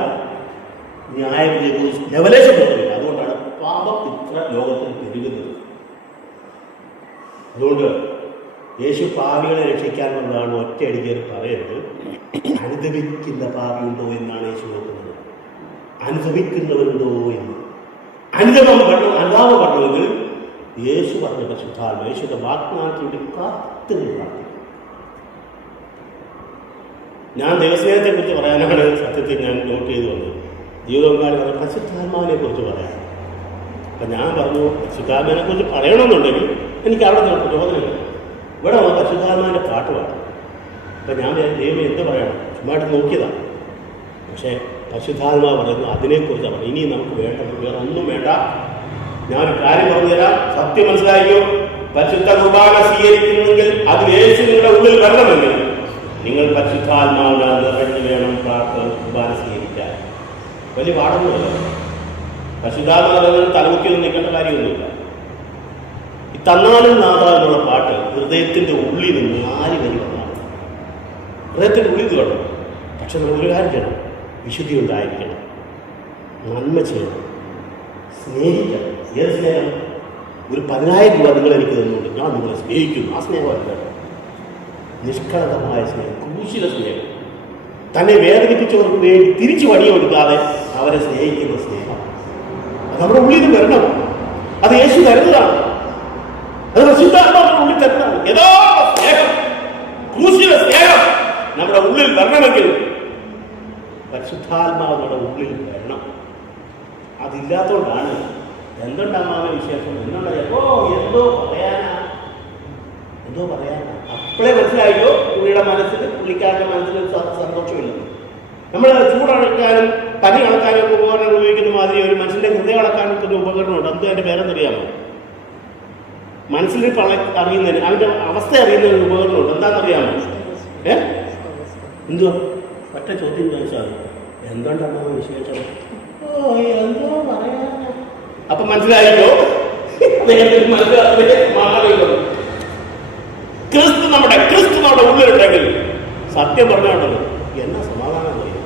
ന്യായവിധിയെക്കുറിച്ച് ലവലേശ ബോധമില്ല. അതുകൊണ്ടാണ് പാപം ഇത്ര ലോകത്തിൽ പെരുകുന്നത്. അതുകൊണ്ട് യേശു പാപികളെ രക്ഷിക്കാൻ വന്നതാണ്. ഒറ്റയടിക്ക് പറയരുത് അനുദപിക്കുന്ന പാപിയുണ്ടോ എന്നാണ് യേശു നോക്കുന്നത്. അനുദപിക്കുന്നവരുണ്ടോ എന്ന്. അനുദപം പറഞ്ഞു, അനുതാപ പറഞ്ഞെങ്കിൽ യേശു പറഞ്ഞ പരിശുദ്ധാത്മ യേശുവിന്റെ വാഗ്ദാനത്തിലൂടെ കാത്തുനിൽക്കണം. ഞാൻ ദൈവസ്നേഹത്തെ കുറിച്ച് പറയാനാണ് സത്യത്തിൽ ഞാൻ നോട്ട് ചെയ്തു വന്നത്. ജീവിതകാലം പറഞ്ഞ പരിശുദ്ധാത്മാവിനെ കുറിച്ച് പറയാം. അപ്പം ഞാൻ പറഞ്ഞു പരിശുദ്ധാത്മാവിനെ കുറിച്ച് പറയണമെന്നുണ്ടെങ്കിൽ എനിക്ക് അവിടെ നിന്ന് പ്രചോദനമില്ല. ഇവിടെ വന്ന് പരിശുദ്ധാത്മാവിൻ്റെ പാട്ട് പാടാം. അപ്പം ഞാൻ ദൈവം എന്ത് പറയണം? ചുമ്മായിട്ട് നോക്കിയതാണ്. പക്ഷേ പരിശുദ്ധാത്മാവ് പറയുന്നു അതിനെക്കുറിച്ചാണ്. ഇനി നമുക്ക് വേണ്ടത് വേറെ ഒന്നും വേണ്ട. ഞാനൊരു കാര്യം പറഞ്ഞുതരാം, സത്യം മനസ്സിലായോ? പരിശുദ്ധ കുർബാന സ്വീകരിക്കുന്നെങ്കിൽ അതിൽ യേശു നിങ്ങളുടെ ഉള്ളിൽ വരണമെങ്കിൽ നിങ്ങൾ പരിശുദ്ധാത്മാവിനെ നിറഞ്ഞു വേണം പ്രാർത്ഥന കുർബാന സ്വീകരിക്കാൻ. വലിയ പാടൊന്നുമല്ല. പരിശുദ്ധാത്മാവ് തലമുക്കിയൊന്നും നിൽക്കേണ്ട കാര്യമൊന്നുമില്ല. ഈ തന്നാലും നാഥ എന്നുള്ള പാട്ട് ഹൃദയത്തിൻ്റെ ഉള്ളിൽ നിന്ന് ആര് വരി വന്നാണ്. ഹൃദയത്തിൻ്റെ ഉള്ളിൽ വേണം. പക്ഷെ നമ്മൾ ഒരു കാര്യം ചെയ്യണം, വിശുദ്ധി ഉണ്ടായിരിക്കണം, നന്മ ചെയ്യണം, സ്നേഹിക്കണം. ഏത് സ്നേഹം? ഒരു 10,000 രൂപ നിങ്ങൾ എനിക്ക് തന്നുകൊണ്ട് ഞാൻ നിങ്ങളെ സ്നേഹിക്കുന്നു. ആ സ്നേഹമല്ല, നിഷ്കളങ്കമായ സ്നേഹം, ക്രൂശിത സ്നേഹം. തന്നെ വേദനിപ്പിച്ചവർക്ക് വേണ്ടി തിരിച്ചു വടി കൊടുക്കാതെ അവരെ സ്നേഹിക്കുന്ന സ്നേഹം. അത് നമ്മുടെ ഉള്ളിൽ നിന്ന് വരണം. അത് യേശു തരുന്നതാണ്. അത് പരിശുദ്ധാത്മാവിന്റെ ഉള്ളിൽ തരുന്നതാണ്. യഥാർത്ഥ സ്നേഹം, ക്രൂശിത സ്നേഹം നമ്മുടെ ഉള്ളിൽ വരണമെങ്കിൽ പരിശുദ്ധാത്മാവ് നമ്മുടെ ഉള്ളിൽ വരണം. അതില്ലാത്തതുകൊണ്ടാണ് എന്തുണ്ടാകുന്ന വിശേഷം എന്നുള്ള എന്തോ പറയാനാ അപ്പോഴേ മനസ്സിലായോ പുള്ളിയുടെ മനസ്സിൽ, പുള്ളിക്കാരൻ്റെ മനസ്സിൽ സന്തോഷമില്ല. നമ്മൾ ചൂടടക്കാനും പനി അളക്കാനും ഒക്കെ ഉപകരണം ഉപയോഗിക്കുന്ന മാതിരി ഒരു മനുഷ്യൻ്റെ ഹൃദയം അളക്കാനും ഒരു ഉപകരണമുണ്ട്. എന്ത് അതിൻ്റെ പേരെന്നറിയാമോ? മനസ്സിൽ അറിയുന്നതിന്, അതിൻ്റെ അവസ്ഥ അറിയുന്നതിന് ഒരു ഉപകരണമുണ്ട്. എന്താണെന്നറിയാമോ? എന്തുവാ? ഒറ്റ ചോദ്യം ചോദിച്ചാൽ എന്തുകൊണ്ടാണ് വിശേഷം? എന്തോ പറയാ. അപ്പൊ മനസ്സിലായില്ലോ, ക്രിസ്തു നമ്മുടെ ഉള്ളിലുണ്ടെങ്കിൽ സത്യം പറഞ്ഞുകൊണ്ടല്ലോ എന്നാ സമാധാനം പറയും.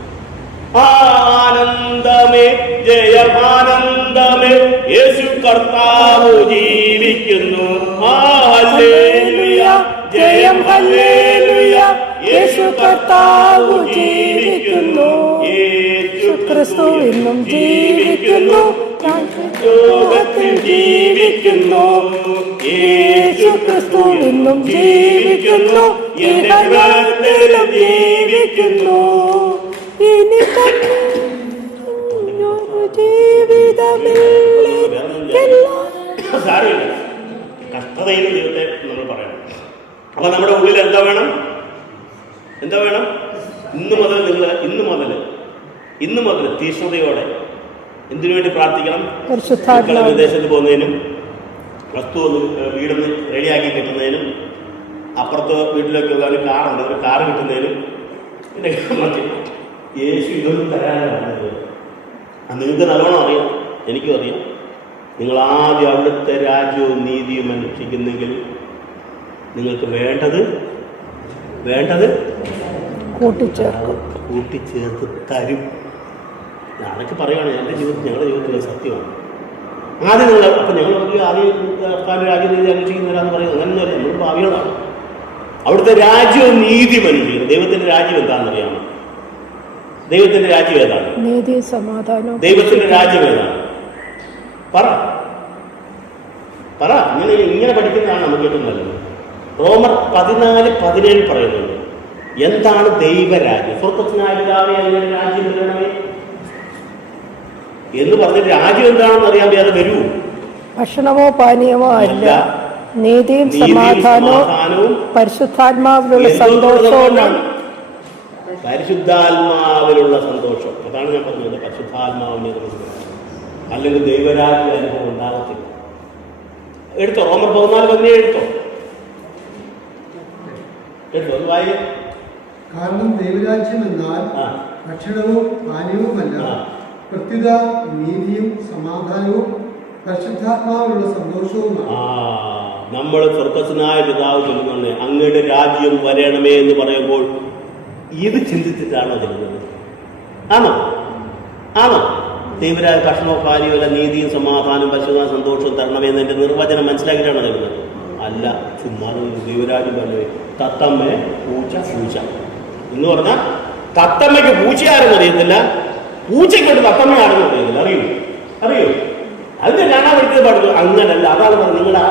ആനന്ദമേ ജയമാനന്ദമേ യേശു കർത്താവ് ജീവിക്കുന്നു. ഹല്ലേലൂയ ജയം ഹല്ലേലൂയ യേശു കർത്താവ് ജീവിക്കുന്നു. യേശു ക്രിസ്തു ഇന്നും ജീവിക്കുന്നു, ലോകത്തിൽ ജീവിക്കുന്നു. യേശു ക്രിസ്തു ഇന്നും ജീവിക്കുന്നു, ഇഹലോകത്തിലും ജീവിക്കുന്നു. ഇനി കഷ്ടതയിലും ദൈവത്തെ നമ്മൾ പറയണം. അപ്പൊ നമ്മുടെ ഉള്ളിൽ എന്താ വേണം? ഇന്ന് മുതൽ തീഷ്ണതയോടെ എന്തിനു വേണ്ടി പ്രാർത്ഥിക്കണം? വിദേശത്ത് പോകുന്നതിനും വസ്തു വീടൊന്ന് റെഡിയാക്കി കിട്ടുന്നതിനും അപ്പുറത്ത് വീട്ടിലേക്ക് പോകാൻ കാറുണ്ട്, ഒരു കാറ് കിട്ടുന്നതിനും പിന്നെ മറ്റേ യേശു ഇതൊന്നും തരാനാണ്. നിങ്ങൾക്ക് നല്ലോണം അറിയാം, എനിക്കും അറിയാം. നിങ്ങൾ ആദ്യം അവിടുത്തെ രാജ്യവും നീതിയും അന്വേഷിക്കുന്നെങ്കിൽ നിങ്ങൾക്ക് വേണ്ടത് കൂട്ടിച്ചേർത്ത് തരും. ഞാനൊക്കെ പറയുകയാണ്, ഞങ്ങളുടെ ജീവിതത്തിലെ സത്യമാണ്. ആദ്യം നിങ്ങൾ അപ്പം ഞങ്ങൾ ആദ്യം രാജ്യം നീതി അന്വേഷിക്കുന്നവരാന്ന് പറയുന്നത് അങ്ങനെയൊന്നുമല്ല. നമ്മൾ ഭാവികളാണ്. അവിടുത്തെ രാജ്യവും നീതിയും അന്വേഷിക്കുന്നത്. ദൈവത്തിന്റെ രാജ്യം എന്താണെന്നറിയാമോ? ദൈവത്തിന്റെ രാജ്യം ഏതാണ്? നീതി, സമാധാനം. ദൈവത്തിന്റെ രാജ്യം ഏതാണ്? പറ. ഇങ്ങനെ പഠിക്കുന്നതാണ് നമുക്ക് ഏറ്റവും നല്ലത്. റോമർ 14:17 പറയുന്നുണ്ട് എന്താണ് ദൈവരാജ്യം. സ്വർഗത്തിനായ പിതാവേ അങ്ങനെ രാജ്യം വരണമേ എന്ന് പറഞ്ഞിട്ട് രാജ്യം എന്താണെന്ന് അറിയാൻ വേറെ വരൂ. ഭക്ഷണമോ പാനീയമോ അല്ല, നീതിയും സമാധാനവും പരിശുദ്ധാത്മാവിലുള്ള സന്തോഷവും. പരിശുദ്ധാത്മാവിലുള്ള സന്തോഷം, അതാണ് ഞാൻ പറഞ്ഞത്. പരിശുദ്ധാത്മാവിന്റെ അല്ലെങ്കിൽ ദൈവരാജ്യ അനുഭവം ഉണ്ടാകത്തില്ല. എടുത്തോ, റോമർ 14:17 എടുത്തോ. അത് വായി. കാരണം ദൈവരാജ്യം എന്നാൽ ഭക്ഷണവും പാനീയവുമല്ല, പ്രത്യുത നീതിയും സമാധാനവും പരിശുദ്ധാത്മാവിലുള്ള സന്തോഷവുമാണ്. നമ്മൾ സ്വർഗസ്വനായ പിതാവ് ചൊല്ലുന്നത് അങ്ങയുടെ രാജ്യം വരണമേ എന്ന് പറയുമ്പോൾ ഇത് ചിന്തിച്ചിട്ടാണോ ചെല്ലുന്നത്? ആണോ? ദൈവരാജ് ഭക്ഷണവും പാനീയവുമല്ല, നീതിയും സമാധാനവും പരിശുദ്ധ സന്തോഷവും തരണമേ എന്നതിന്റെ നിർവചനം മനസ്സിലാക്കിയിട്ടാണോ ചെല്ലുന്നത്? അല്ല, ചുമ്മാ ദൈവരാജ്യം പറഞ്ഞത് തത്തമ്മ പൂച്ച എന്ന് പറഞ്ഞാൽ തത്തമ്മയ്ക്ക് പൂച്ചയാരെന്ന് അറിയത്തില്ല, പൂച്ചയ്ക്കൊട്ട് തത്തമ്മ ആരെന്ന് അറിയത്തില്ല. അറിയോ? അതിനെ കാണാൻ പഠിച്ചത് പാടുന്നു. അങ്ങനല്ല, അതാണ് പറഞ്ഞത്. നിങ്ങളുടെ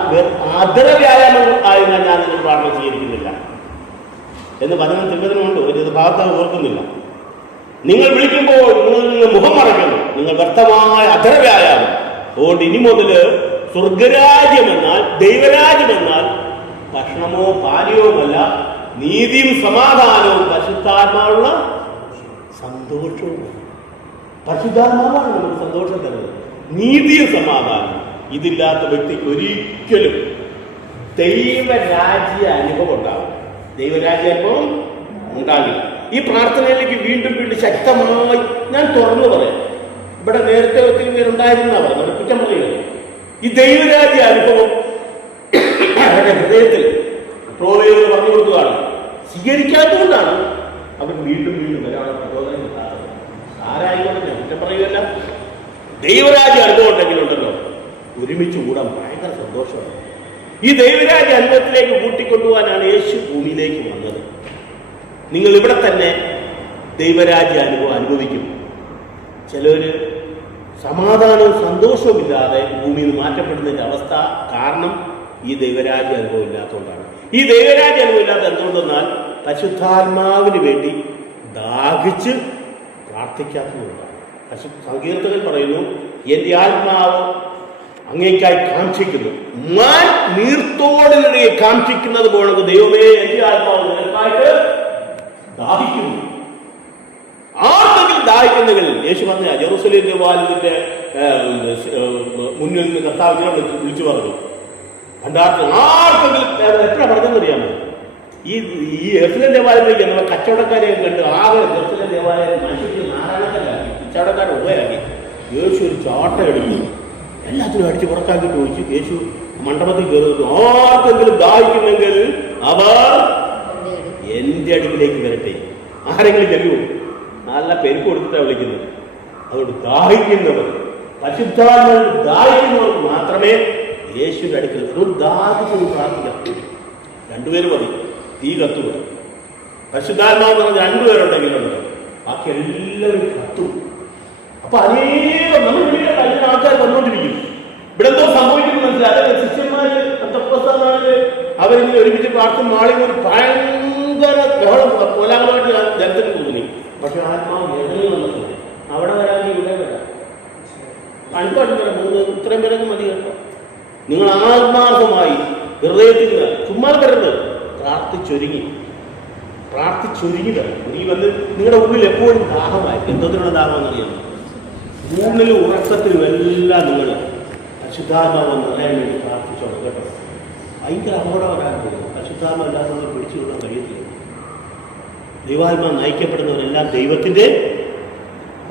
ആദര വ്യായാമം ആയതിനാൽ ഞാൻ നിങ്ങൾ പാഠനം സ്വീകരിക്കുന്നില്ല എന്ന് പറഞ്ഞ തിരുവചനമുണ്ട്. ഒരു ഭാഗത്ത് ഓർക്കുന്നില്ല. നിങ്ങൾ വിളിക്കുമ്പോൾ നിങ്ങൾ മുഖം മറയ്ക്കുന്നു, നിങ്ങൾ വ്യക്തമായ അധര വ്യായാമം. അതുകൊണ്ട് ഇനി മുതല് സ്വർഗരാജ്യമെന്നാൽ ദൈവരാജ്യമെന്നാൽ ഭക്ഷണമോ പാനീയവുമല്ല, നീതിയും സമാധാനവും പരിശുദ്ധാത്മാവുള്ള സന്തോഷവും. പരിശുദ്ധാത്മാവാണ് നമുക്ക് സന്തോഷം തരുന്നത്. നീതിയും സമാധാനം ഇതില്ലാത്ത വ്യക്തിക്ക് ഒരിക്കലും ദൈവരാജ്യ അനുഭവം ഉണ്ടാവില്ല. ദൈവരാജ്യ അനുഭവം ഉണ്ടാകില്ല. ഈ പ്രാർത്ഥനയിലേക്ക് വീണ്ടും ശക്തമായി ഞാൻ തുറന്നു പറയാം. ഇവിടെ നേരത്തെ ഒത്തിരി പേരുണ്ടായിരുന്ന പറഞ്ഞത് കുറ്റം പറയുന്നത്. ഈ ദൈവരാജ്യ അനുഭവം അവരുടെ ഹൃദയത്തിൽ പ്രോവേകൾ പറഞ്ഞു കൊടുത്തതാണ്. സ്വീകരിക്കാത്തതുകൊണ്ടാണ് അവർ വീണ്ടും വരാനുള്ള പ്രചോദനം കിട്ടാറ്. ആരായിക്കോട്ടെ, ഞാൻ കുറ്റം പറയുകയല്ല. ദൈവരാജ്യ അനുഭവം ഉണ്ടെങ്കിലുണ്ടല്ലോ ഒരുമിച്ച് കൂടാൻ ഭയങ്കര സന്തോഷമാണ്. ഈ ദൈവരാജ്യ അനുഭവത്തിലേക്ക് കൂട്ടിക്കൊണ്ടുപോകാനാണ് യേശു ഭൂമിയിലേക്ക് വന്നത്. നിങ്ങൾ ഇവിടെ തന്നെ ദൈവരാജ്യ അനുഭവം അനുഭവിക്കും. ചിലര് സമാധാനവും സന്തോഷവും ഇല്ലാതെ ഭൂമിയിൽ നിന്ന് മാറ്റപ്പെടുന്നതിന്റെ അവസ്ഥ കാരണം ഈ ദൈവരാജ്യ അനുഭവം ഇല്ലാത്തതുകൊണ്ടാണ്. ഈ ദൈവരാജ്യ അനുഭവം ഇല്ലാത്ത എന്തുകൊണ്ടെന്നാൽ പരിശുദ്ധാത്മാവിന് വേണ്ടി ദാഹിച്ച് പ്രാർത്ഥിക്കാത്തതുകൊണ്ടാണ്. സങ്കീർത്തകൻ പറയുന്നു, എന്റെ ആത്മാവ് അങ്ങേക്കായി കാക്ഷിക്കുന്നു, മാൻ നീർത്തോടിനെ കാക്ഷിക്കുന്നത് പോലെ ദൈവമേ എന്റെ ആത്മാവ് നിനക്കായിട്ട് ദാഹിക്കുന്നു. ആർക്കെങ്കിലും ദാഹിക്കുന്നെങ്കിൽ യേശു പറഞ്ഞ ജെറുസലേം ദേവാലയത്തിന്റെ മുന്നിൽ നിന്ന് കർത്താവിനെ വിളിച്ചു പറഞ്ഞു. ഭണ്ഡാരത്തിൽ ആർക്കെങ്കിലും എത്ര പറഞ്ഞെന്നറിയാമോ? ഈ ജെറുസലേം ദേവാലയത്തിലേക്ക് നമ്മൾ കച്ചവടക്കാരെ കണ്ട് ആകെ ജെറുസലേം ദേവാലയം മനുഷ്യർക്ക് നാരായണക്കാരാക്കി കച്ചവടക്കാരെ ഉപയാക്കി. യേശു ഒരു ചാട്ട എടുത്തു, എല്ലാത്തിനും അടിച്ച് പുറത്താക്കിയിട്ട് ചോദിച്ചു. യേശു മണ്ഡപത്തിൽ കയറുന്നു, ആർക്കെങ്കിലും ദാഹിക്കുന്നെങ്കിൽ അവർ എന്റെ അടുക്കിലേക്ക് വരട്ടെ. ആരെങ്കിലും ചെല്ലുമോ? നല്ല പെരുപ്പ് കൊടുത്തിട്ടാണ് വിളിക്കുന്നത്. അതുകൊണ്ട് ദാഹിക്കുന്നവർ, പരിശുദ്ധാത്മാവിൽ ദാഹിക്കുന്നവർക്ക് മാത്രമേ യേശുവിന്റെ അടുക്കൽ. അതുകൊണ്ട് ദാഹിച്ച് പ്രാർത്ഥിക്കാം. രണ്ടുപേര് മതി, തീ കത്തുക. പരിശുദ്ധാത്മാവ് പറഞ്ഞ രണ്ടുപേരുണ്ടെങ്കിലുണ്ട്, ബാക്കി എല്ലാവരും കത്തും. അപ്പൊ അനേകം നമ്മൾ വീട്ടിൽ അതിന് ആൾക്കാർ വന്നുകൊണ്ടിരിക്കും. ഇവിടെ എന്തോ സംഭവിക്കുന്നു മനസ്സിലായി. ശിഷ്യന്മാര് അന്തപ്രസ്ഥാനാണ് അവരിങ്ങനെ ഒരുമിച്ച് പ്രാർത്ഥന മാളി ഒരു ഭയങ്കര ബഹളം കോലാഹലമായിട്ട് ജനത്തിന് തോന്നി. പക്ഷെ ആത്മാവ് വേദനയിൽ വന്നിട്ടുണ്ട്. അവിടെ വരാൻ ഇവിടെ വരാം, കൺപാട്ട് വരാം, ഇത്രയും പേരൊക്കെ മതി കേട്ടോ. നിങ്ങൾ ആത്മാർത്ഥമായി ഹൃദയത്തിൽ ചുമ്മാ വരരുത്, പ്രാർത്ഥിച്ചൊരുങ്ങി തരും. നീ വന്ന് നിങ്ങളുടെ ഉള്ളിൽ എപ്പോഴും ദാഹമായി. എന്തോത്തിനുള്ള ദാഹമെന്നറിയാം? ഊണിലും ഉറക്കത്തിലും എല്ലാം നിങ്ങൾ പരിശുദ്ധാത്മാവ് നിറയാൻ വേണ്ടി പ്രാർത്ഥിച്ചോളൂ കേട്ടോ. ഭയങ്കര അപകടം വരാൻ പോകും. പരിശുദ്ധാത്മ എല്ലാം നമ്മൾ പിടിച്ചുകൊള്ളാൻ കഴിയത്തില്ല. ദൈവാത്മാ നയിക്കപ്പെടുന്നവരെല്ലാം ദൈവത്തിന്റെ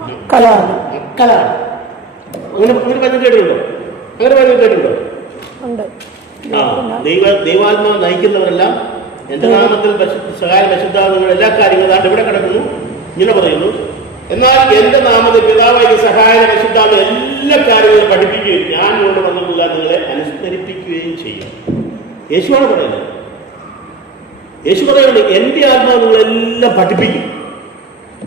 മക്കളാണ്. അങ്ങനെ പറഞ്ഞു കേട്ടിട്ടുണ്ടോ? ദൈവാത്മാ നയിക്കുന്നവരെല്ലാം എന്റെ നാമത്തിൽ സഹായ പരിശുദ്ധാത്മാവ് എല്ലാ കാര്യങ്ങളും ഇവിടെ കിടക്കുന്നു. ഇങ്ങനെ പറയുന്നു, എന്നാൽ എന്റെ നാമത്തിൽ പിതാവായ സഹായ പരിശുദ്ധാത്മ എല്ലാ കാര്യങ്ങളും പഠിപ്പിക്കുകയും ഞാൻ കൊണ്ട് വന്നിട്ടില്ല നിങ്ങളെ അനുസ്മരിപ്പിക്കുകയും ചെയ്യും. യേശുവാണ് പറയുന്നത്. യേശു പറയുന്നത് എന്റെ ആത്മാവ് നിങ്ങളെല്ലാം പഠിപ്പിക്കും.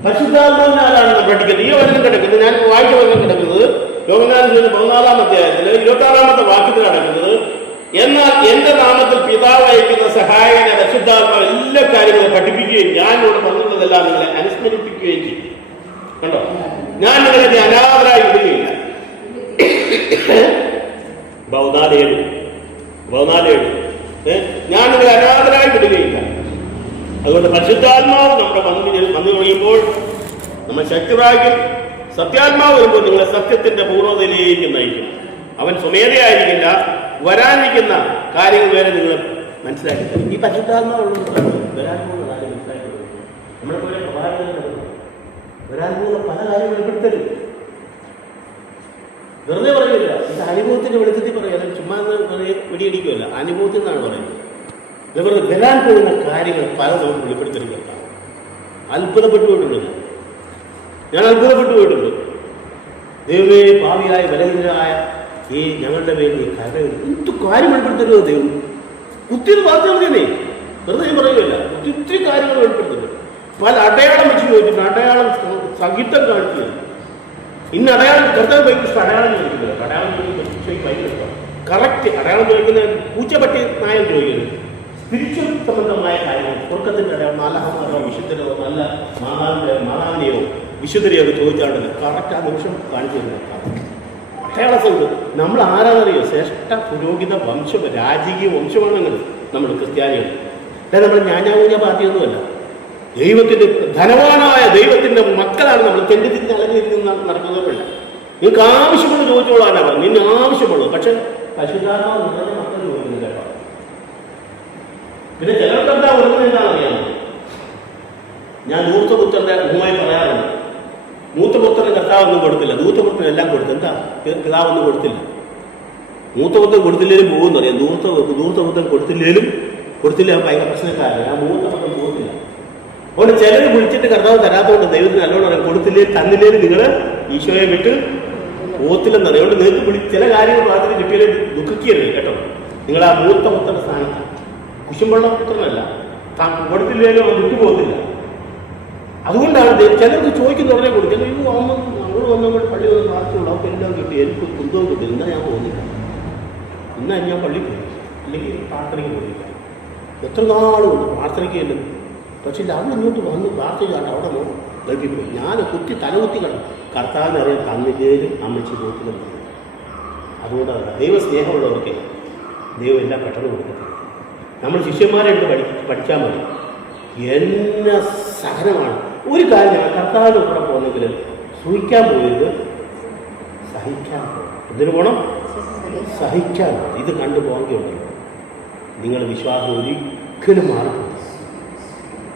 പരിശുദ്ധാത്മാവിനെ ആരാണ് പഠിക്കുന്നത്? ഈ വചനം കിടക്കുന്നത്, ഞാൻ വായിച്ച വചനം കിടക്കുന്നത് യോഹന്നാനിൽ 14-ാം അധ്യായത്തില് 26-ാമത്തെ വാക്യത്തിൽ കിടക്കുന്നത്, എന്നാൽ എന്റെ നാമത്തിൽ പിതാവ് അയക്കുന്ന സഹായകനെ പരിശുദ്ധാത്മാവ് എല്ലാ കാര്യങ്ങളും പഠിപ്പിക്കുകയും ഞാൻ ഇവിടെ വന്നിട്ടുള്ളതെല്ലാം നിങ്ങളെ അനുസ്മരിപ്പിക്കുകയും ചെയ്യും. കണ്ടോ, ഞാൻ നിങ്ങളെ അനാഥരായി വിടുകയില്ല. ബൗദ്ധാലയം 14:7 ഞാൻ നിങ്ങളെ അനാഥരായി വിടുകയില്ല. അതുകൊണ്ട് പരിശുദ്ധാത്മാവ് നമ്മുടെ വന്നു തുടങ്ങിയപ്പോൾ നമ്മൾ ശക്തരാകും. സത്യാത്മാവ് വരുമ്പോൾ നിങ്ങളെ സത്യത്തിന്റെ പൂർണ്ണതയിലേക്ക് നയിക്കും. അവൻ സ്വമേധയായിരിക്കില്ല, വരാനിരിക്കുന്ന കാര്യങ്ങൾ വരെ നിങ്ങൾ മനസ്സിലാക്കി തരും. ഈ പരിശുദ്ധാത്മാവുള്ളതാണ് വരാൻ പോകുന്ന കാര്യം മനസ്സിലാക്കി തരും. നമ്മളെ പോലെ വരാൻ പോകുന്ന പല കാര്യങ്ങളും വെളിപ്പെടുത്തരും. വെറുതെ പറയില്ല, ഇത് അനുഭവത്തിന്റെ വെളിച്ചത്തിൽ പറയുക, അത് ചുമ്മാ വെടിയടിക്കുമല്ല, അനുഭവത്തിൽ നിന്നാണ് പറയുന്നത്. ഇവരുടെ വരാൻ പോകുന്ന കാര്യങ്ങൾ പല നമുക്ക് വെളിപ്പെടുത്തലും കേൾക്കാം. അത്ഭുതപ്പെട്ടു പോയിട്ടുണ്ട്. ഞാൻ അത്ഭുതപ്പെട്ടു പോയിട്ടുണ്ട്. ദൈവമേ, ഭാവിയായ ബലഹീനരായ ഈ ഞങ്ങളുടെ പേരിൽ എന്ത് കാര്യം വെളിപ്പെടുത്തരുമോ ദൈവം. ഒത്തിരി വാർത്തകൾ തന്നെ വെറുതെ ഞാൻ പറയുകയല്ല, ഒത്തിരി കാര്യങ്ങൾ വെളിപ്പെടുത്തുന്നു. പല അടയാളം വെച്ച് ചോദിച്ചിട്ടുണ്ട്. അടയാളം സഹിതം കാണിച്ചു. ഇന്ന അടയാളം കർത്താവ് ഭയങ്കര അടയാളം ചോദിക്കുന്നില്ല. അടയാളം ചോദിക്കുമ്പോൾ കറക്റ്റ് അടയാളം ചോദിക്കുന്ന പൂച്ചപ്പട്ടി നായം ചോദിക്കുന്നത് സ്പിരിച്വൽ സംബന്ധമായ കാര്യങ്ങൾ, സ്വർഗത്തിന്റെ അടയാളം, മാലാഹമാരോ വിശുദ്ധരോ നല്ല മാതാവിനെയോ വിശുദ്ധരെയോ ഒക്കെ ചോദിച്ചാണല്ലോ കറക്റ്റ് ആ നിമിഷം കാണിച്ചു തരുന്നത്. അടയാള സംഘം നമ്മൾ ആരാന്നറിയോ? ശ്രേഷ്ഠ പുരോഹിത വംശം, രാജകീയ വംശമാണ് അങ്ങനെ നമ്മൾ ക്രിസ്ത്യാനികൾ. അല്ലാതെ നമ്മൾ ഞാഞ്ഞാവൂഞ്ഞ പാർട്ടിയൊന്നുമല്ല. ദൈവത്തിന്റെ ധനവാനായ ദൈവത്തിന്റെ മക്കളാണ് നമ്മൾ. തെണ്ടിത്തിരിഞ്ഞ് അലഞ്ഞിരിഞ്ഞ് നടക്കുന്നവരല്ല. നിങ്ങൾക്ക് ആവശ്യമുള്ള ചോദിച്ചോളാനാ പറഞ്ഞു, നിന്നെ ആവശ്യമുള്ളത്. പക്ഷെ പരിശുദ്ധാത്മാവ് നിറഞ്ഞ മക്കൾ ചോദിക്കുന്നില്ല കേട്ടോ. പിന്നെ ചിലർക്ക് എന്താ വരുന്നത് എന്താണെന്നറിയാമോ? ഞാൻ ധൂർത്തപുത്രന്റെ മുമ്പായി പറയാറുണ്ട്. മൂത്തപുത്രന് കർത്താവൊന്നും കൊടുത്തില്ല, ധൂർത്തപുത്രൻ എല്ലാം കൊടുത്തു. എന്താ പിതാവൊന്നും കൊടുത്തില്ല? മൂത്തപുത്രൻ കൊടുത്തില്ലേലും പോകുമെന്ന് അറിയാം. ധൂർത്തപുത്രൻ കൊടുത്തില്ല ഭയങ്കര പ്രശ്നക്കാരൻ. ആ മൂത്തപുത്രൻ പോകത്തില്ല. അതുകൊണ്ട് ചിലർ വിളിച്ചിട്ട് കർത്താവ് തരാത്തതുകൊണ്ട് ദൈവത്തിന് നല്ലോണം അറിയാം. കൊടുത്തില്ലേലും തന്നില്ലേലും നിങ്ങൾ ഈശോയെ വിട്ട് പോകത്തില്ലെന്നറിയാം. അതുകൊണ്ട് നിങ്ങൾക്ക് ചില കാര്യങ്ങൾ പ്രാർത്ഥന കിട്ടിയാലും ദുഃഖിക്കരുത് കേട്ടോ. നിങ്ങൾ ആ മൂത്തപുത്രന്റെ സ്ഥാനത്ത് കുശുമ്പുള്ള പുത്രനല്ല, കൊടുത്തില്ലേലും അവൻ വിട്ടുപോകത്തില്ല. അതുകൊണ്ടാണ് ചിലർക്ക് ചോദിക്കുന്ന ഉടനെ കൊടുക്കും. ചില അങ്ങോട്ട് വന്നങ്ങോട്ട് പള്ളി വന്ന് പ്രാർത്ഥിച്ചുള്ളൂ, അവർക്ക് എല്ലാം കിട്ടി, എനിക്ക് കുന്തവും കിട്ടി. എന്നാ ഞാൻ പോകുന്നില്ല, എന്നാ ഞാൻ പള്ളി പോയി, അല്ലെങ്കിൽ പ്രാർത്ഥനയ്ക്ക് പോയില്ല. എത്ര നാളുണ്ട് പ്രാർത്ഥനയ്ക്ക് ചെല്ലും. പക്ഷേ അവിടെ ഇങ്ങോട്ട് വന്ന് പ്രാർത്ഥിച്ചാണ് അവിടെ ഗൾഫിൽ പോയി. ഞാൻ തലകുത്തി കർത്താവിനെ അറിയാൻ തന്നില്ലേലും അമ്മച്ചി പോകത്തിലും. അതുകൊണ്ടാണ് ദൈവ സ്നേഹമുള്ളവർക്ക് ദൈവം എല്ലാം പെട്ടെന്ന് കൊടുക്കത്തില്ല. നമ്മൾ ശിഷ്യന്മാരെ എടുത്ത് പഠിച്ചാൽ മതി. എന്നെ സഹനമാണ്. ഒരു കാര്യം ഞാൻ കർത്താവിൻ്റെ കൂടെ പോകുന്നെങ്കിൽ സൂഹിക്കാൻ പോയത് സഹിക്കാൻ പോകും. എന്തിനു പോകണം? സഹിക്കാൻ. ഇത് കണ്ടു പോകേണ്ടല്ലോ. നിങ്ങൾ വിശ്വാസം ഒരിക്കലും മാറിപ്പോകും.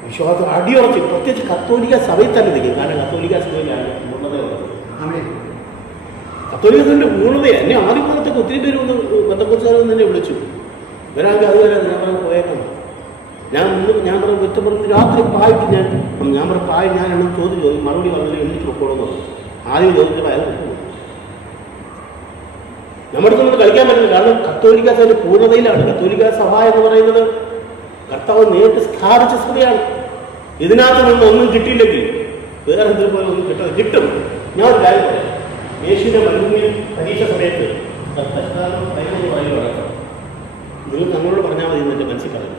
വിശ്വാസം അടിയുറച്ച്, പ്രത്യേകിച്ച് കത്തോലിക്ക സഭയിൽ തന്നെ നിൽക്കും. കാരണം കത്തോലിക്ക സഭയിലാണ് പൂർണ്ണതയുള്ളത്. കത്തോലിക്ക സഭയുടെ പൂർണ്ണതയാണ്. എന്നെ ആദ്യം കാലത്തൊക്കെ ഒത്തിരി പേര് ഒന്ന് ബന്ധക്കുറിച്ചാലും തന്നെ വിളിച്ചു. വരാമെങ്കിൽ അതുവരെ ഞാൻ പറഞ്ഞ് പോയേക്കാം. ഞാൻ പറഞ്ഞു കുറ്റപ്പെടുത്തി രാത്രി പായിട്ട് ഞാൻ പറഞ്ഞു പായ ഞാൻ എണ്ണം ചോദിച്ചു മറുപടി പറഞ്ഞാൽ എണ്ണിച്ച് പൊക്കോളെന്ന് പറഞ്ഞു. ആദ്യം ചോദിച്ചപ്പോൾ അയാൾ പൊക്കോളൂ. നമ്മുടെ അടുത്ത് കളിക്കാൻ പറ്റില്ല. കാരണം കത്തോലിക്ക സഭയുടെ പൂർണ്ണതയിലാണ്. കത്തോലിക്ക സഭ എന്ന് പറയുന്നത് കർത്താവ് നേരിട്ട് സ്ഥാപിച്ച സഭയാണ്. ഇതിനകത്ത് നിന്ന് ഒന്നും കിട്ടിയില്ലെങ്കിൽ വേറെ എന്തിനു പോലെ ഒന്നും കിട്ടും. ഞാൻ ഒരു കാര്യം പറയാം. യേശുവിന്റെ മരുഭൂമിയിൽ പരീക്ഷ സമയത്ത് പറയുകയാണ്, നിങ്ങൾ നമ്മളോട് പറഞ്ഞാൽ മതി എന്നെ മനസ്സിൽ പറഞ്ഞു.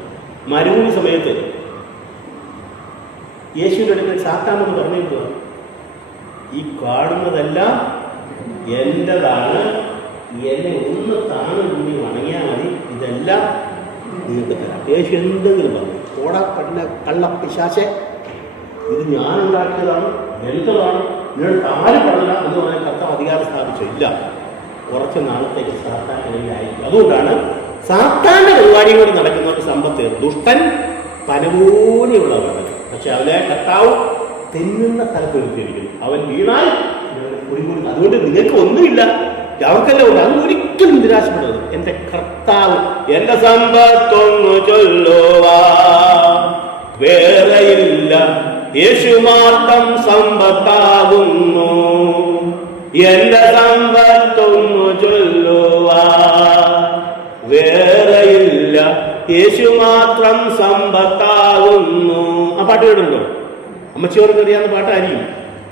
മരുഭൂമി സമയത്ത് യേശുവിൻ്റെ അടുക്കൽ സാത്താനെന്ന് പറഞ്ഞിട്ടുള്ള ഈ കാണുന്നതെല്ലാം എൻ്റെതാണ്, എന്നെ ഒന്ന് താണു കൂടി വണങ്ങിയാൽ മതി, ഇതെല്ലാം നിങ്ങൾക്ക് തരാം. യേശു എന്തെങ്കിലും പറഞ്ഞു, ഓടാ പറ്റില്ല കള്ള പിശാചെ, ഇത് ഞാനുണ്ടാക്കിയതാണ്, എൻ്റെതാണ്, നിങ്ങൾ താല് പറഞ്ഞില്ല എന്ന് പറഞ്ഞാൽ കർത്താവ് അധികാരം സ്ഥാപിച്ചില്ല. കുറച്ച് നാളത്തേക്ക് സാത്താൻ ഇടയിലായിരിക്കും. അതുകൊണ്ടാണ് സാത്താന്റെ പരിപാടികൾ കൂടി നടക്കുന്ന ഒരു സമ്പത്ത്. ദുഷ്ടൻ പനമൂനെയുള്ളവരാണ്. പക്ഷെ അവനെ കർത്താവ് തെന്നുന്ന സ്ഥലത്ത് ഒരുത്തിയിരിക്കുന്നു. അവൻ വീണാൽ കുടികൂടി. അതുകൊണ്ട് നിങ്ങൾക്ക് ഒന്നുമില്ല, അവർക്കെല്ലാം ഉണ്ട്. അത് ഒരിക്കലും നിരാശപ്പെടരുത്. എന്റെ കർത്താവ് എന്റെ സമ്പത്തൊന്നു ചൊല്ലുവാ വേറെയില്ല, യേശു മാത്രം സമ്പത്താകുന്നു. എന്റെ സമ്പത്തൊന്നു ചൊല്ലുവാ വേറെയില്ല, യേശു മാത്രം സമ്പത്താകുന്നു. ആ പാട്ട് കേട്ടുണ്ടോ? അമ്മച്ചിയോർക്ക് അറിയാവുന്ന പാട്ടായിരിക്കും.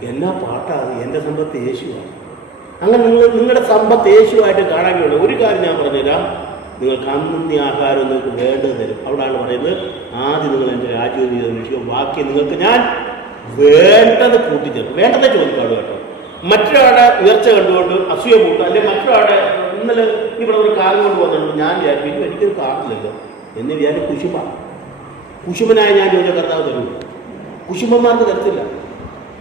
എന്നാ പാട്ടാണ്? എൻ്റെ സമ്പത്ത് യേശുവാണ്. അങ്ങനെ നിങ്ങളുടെ സമ്പത്ത് യേശുവായിട്ട് കാണാനുള്ള ഒരു കാര്യം ഞാൻ പറഞ്ഞുതരാം. നിങ്ങൾക്ക് അന്നീ ആഹാരം നിങ്ങൾക്ക് വേണ്ടത് തരും. അവിടെയാണ് പറയുന്നത്, ആദ്യം നിങ്ങൾ എൻ്റെ രാജ്യവും അന്വേഷിക്കും, ബാക്കി നിങ്ങൾക്ക് ഞാൻ വേണ്ടത് കൂട്ടിച്ചേർക്കും. വേണ്ടതേ ചോദിക്കാളൂ കേട്ടോ. മറ്റൊരാളുടെ ഉയർച്ച കണ്ടുകൊണ്ട് അസൂയ കൂട്ടുക, അല്ലെങ്കിൽ മറ്റൊരാളുടെ ഇന്നലെ ഇവിടെ ഒരു കാർ കൊണ്ട് പോകുന്നുണ്ട്. ഞാൻ വിചാരിക്കും എനിക്കൊരു കാറില്ലല്ലോ എന്ന് വിചാരിക്കും. കുശുമ്പനായ ഞാൻ ചോദിച്ച കർത്താവ് തരും. കുശുമ്പന്മാർക്ക് തരത്തില്ല.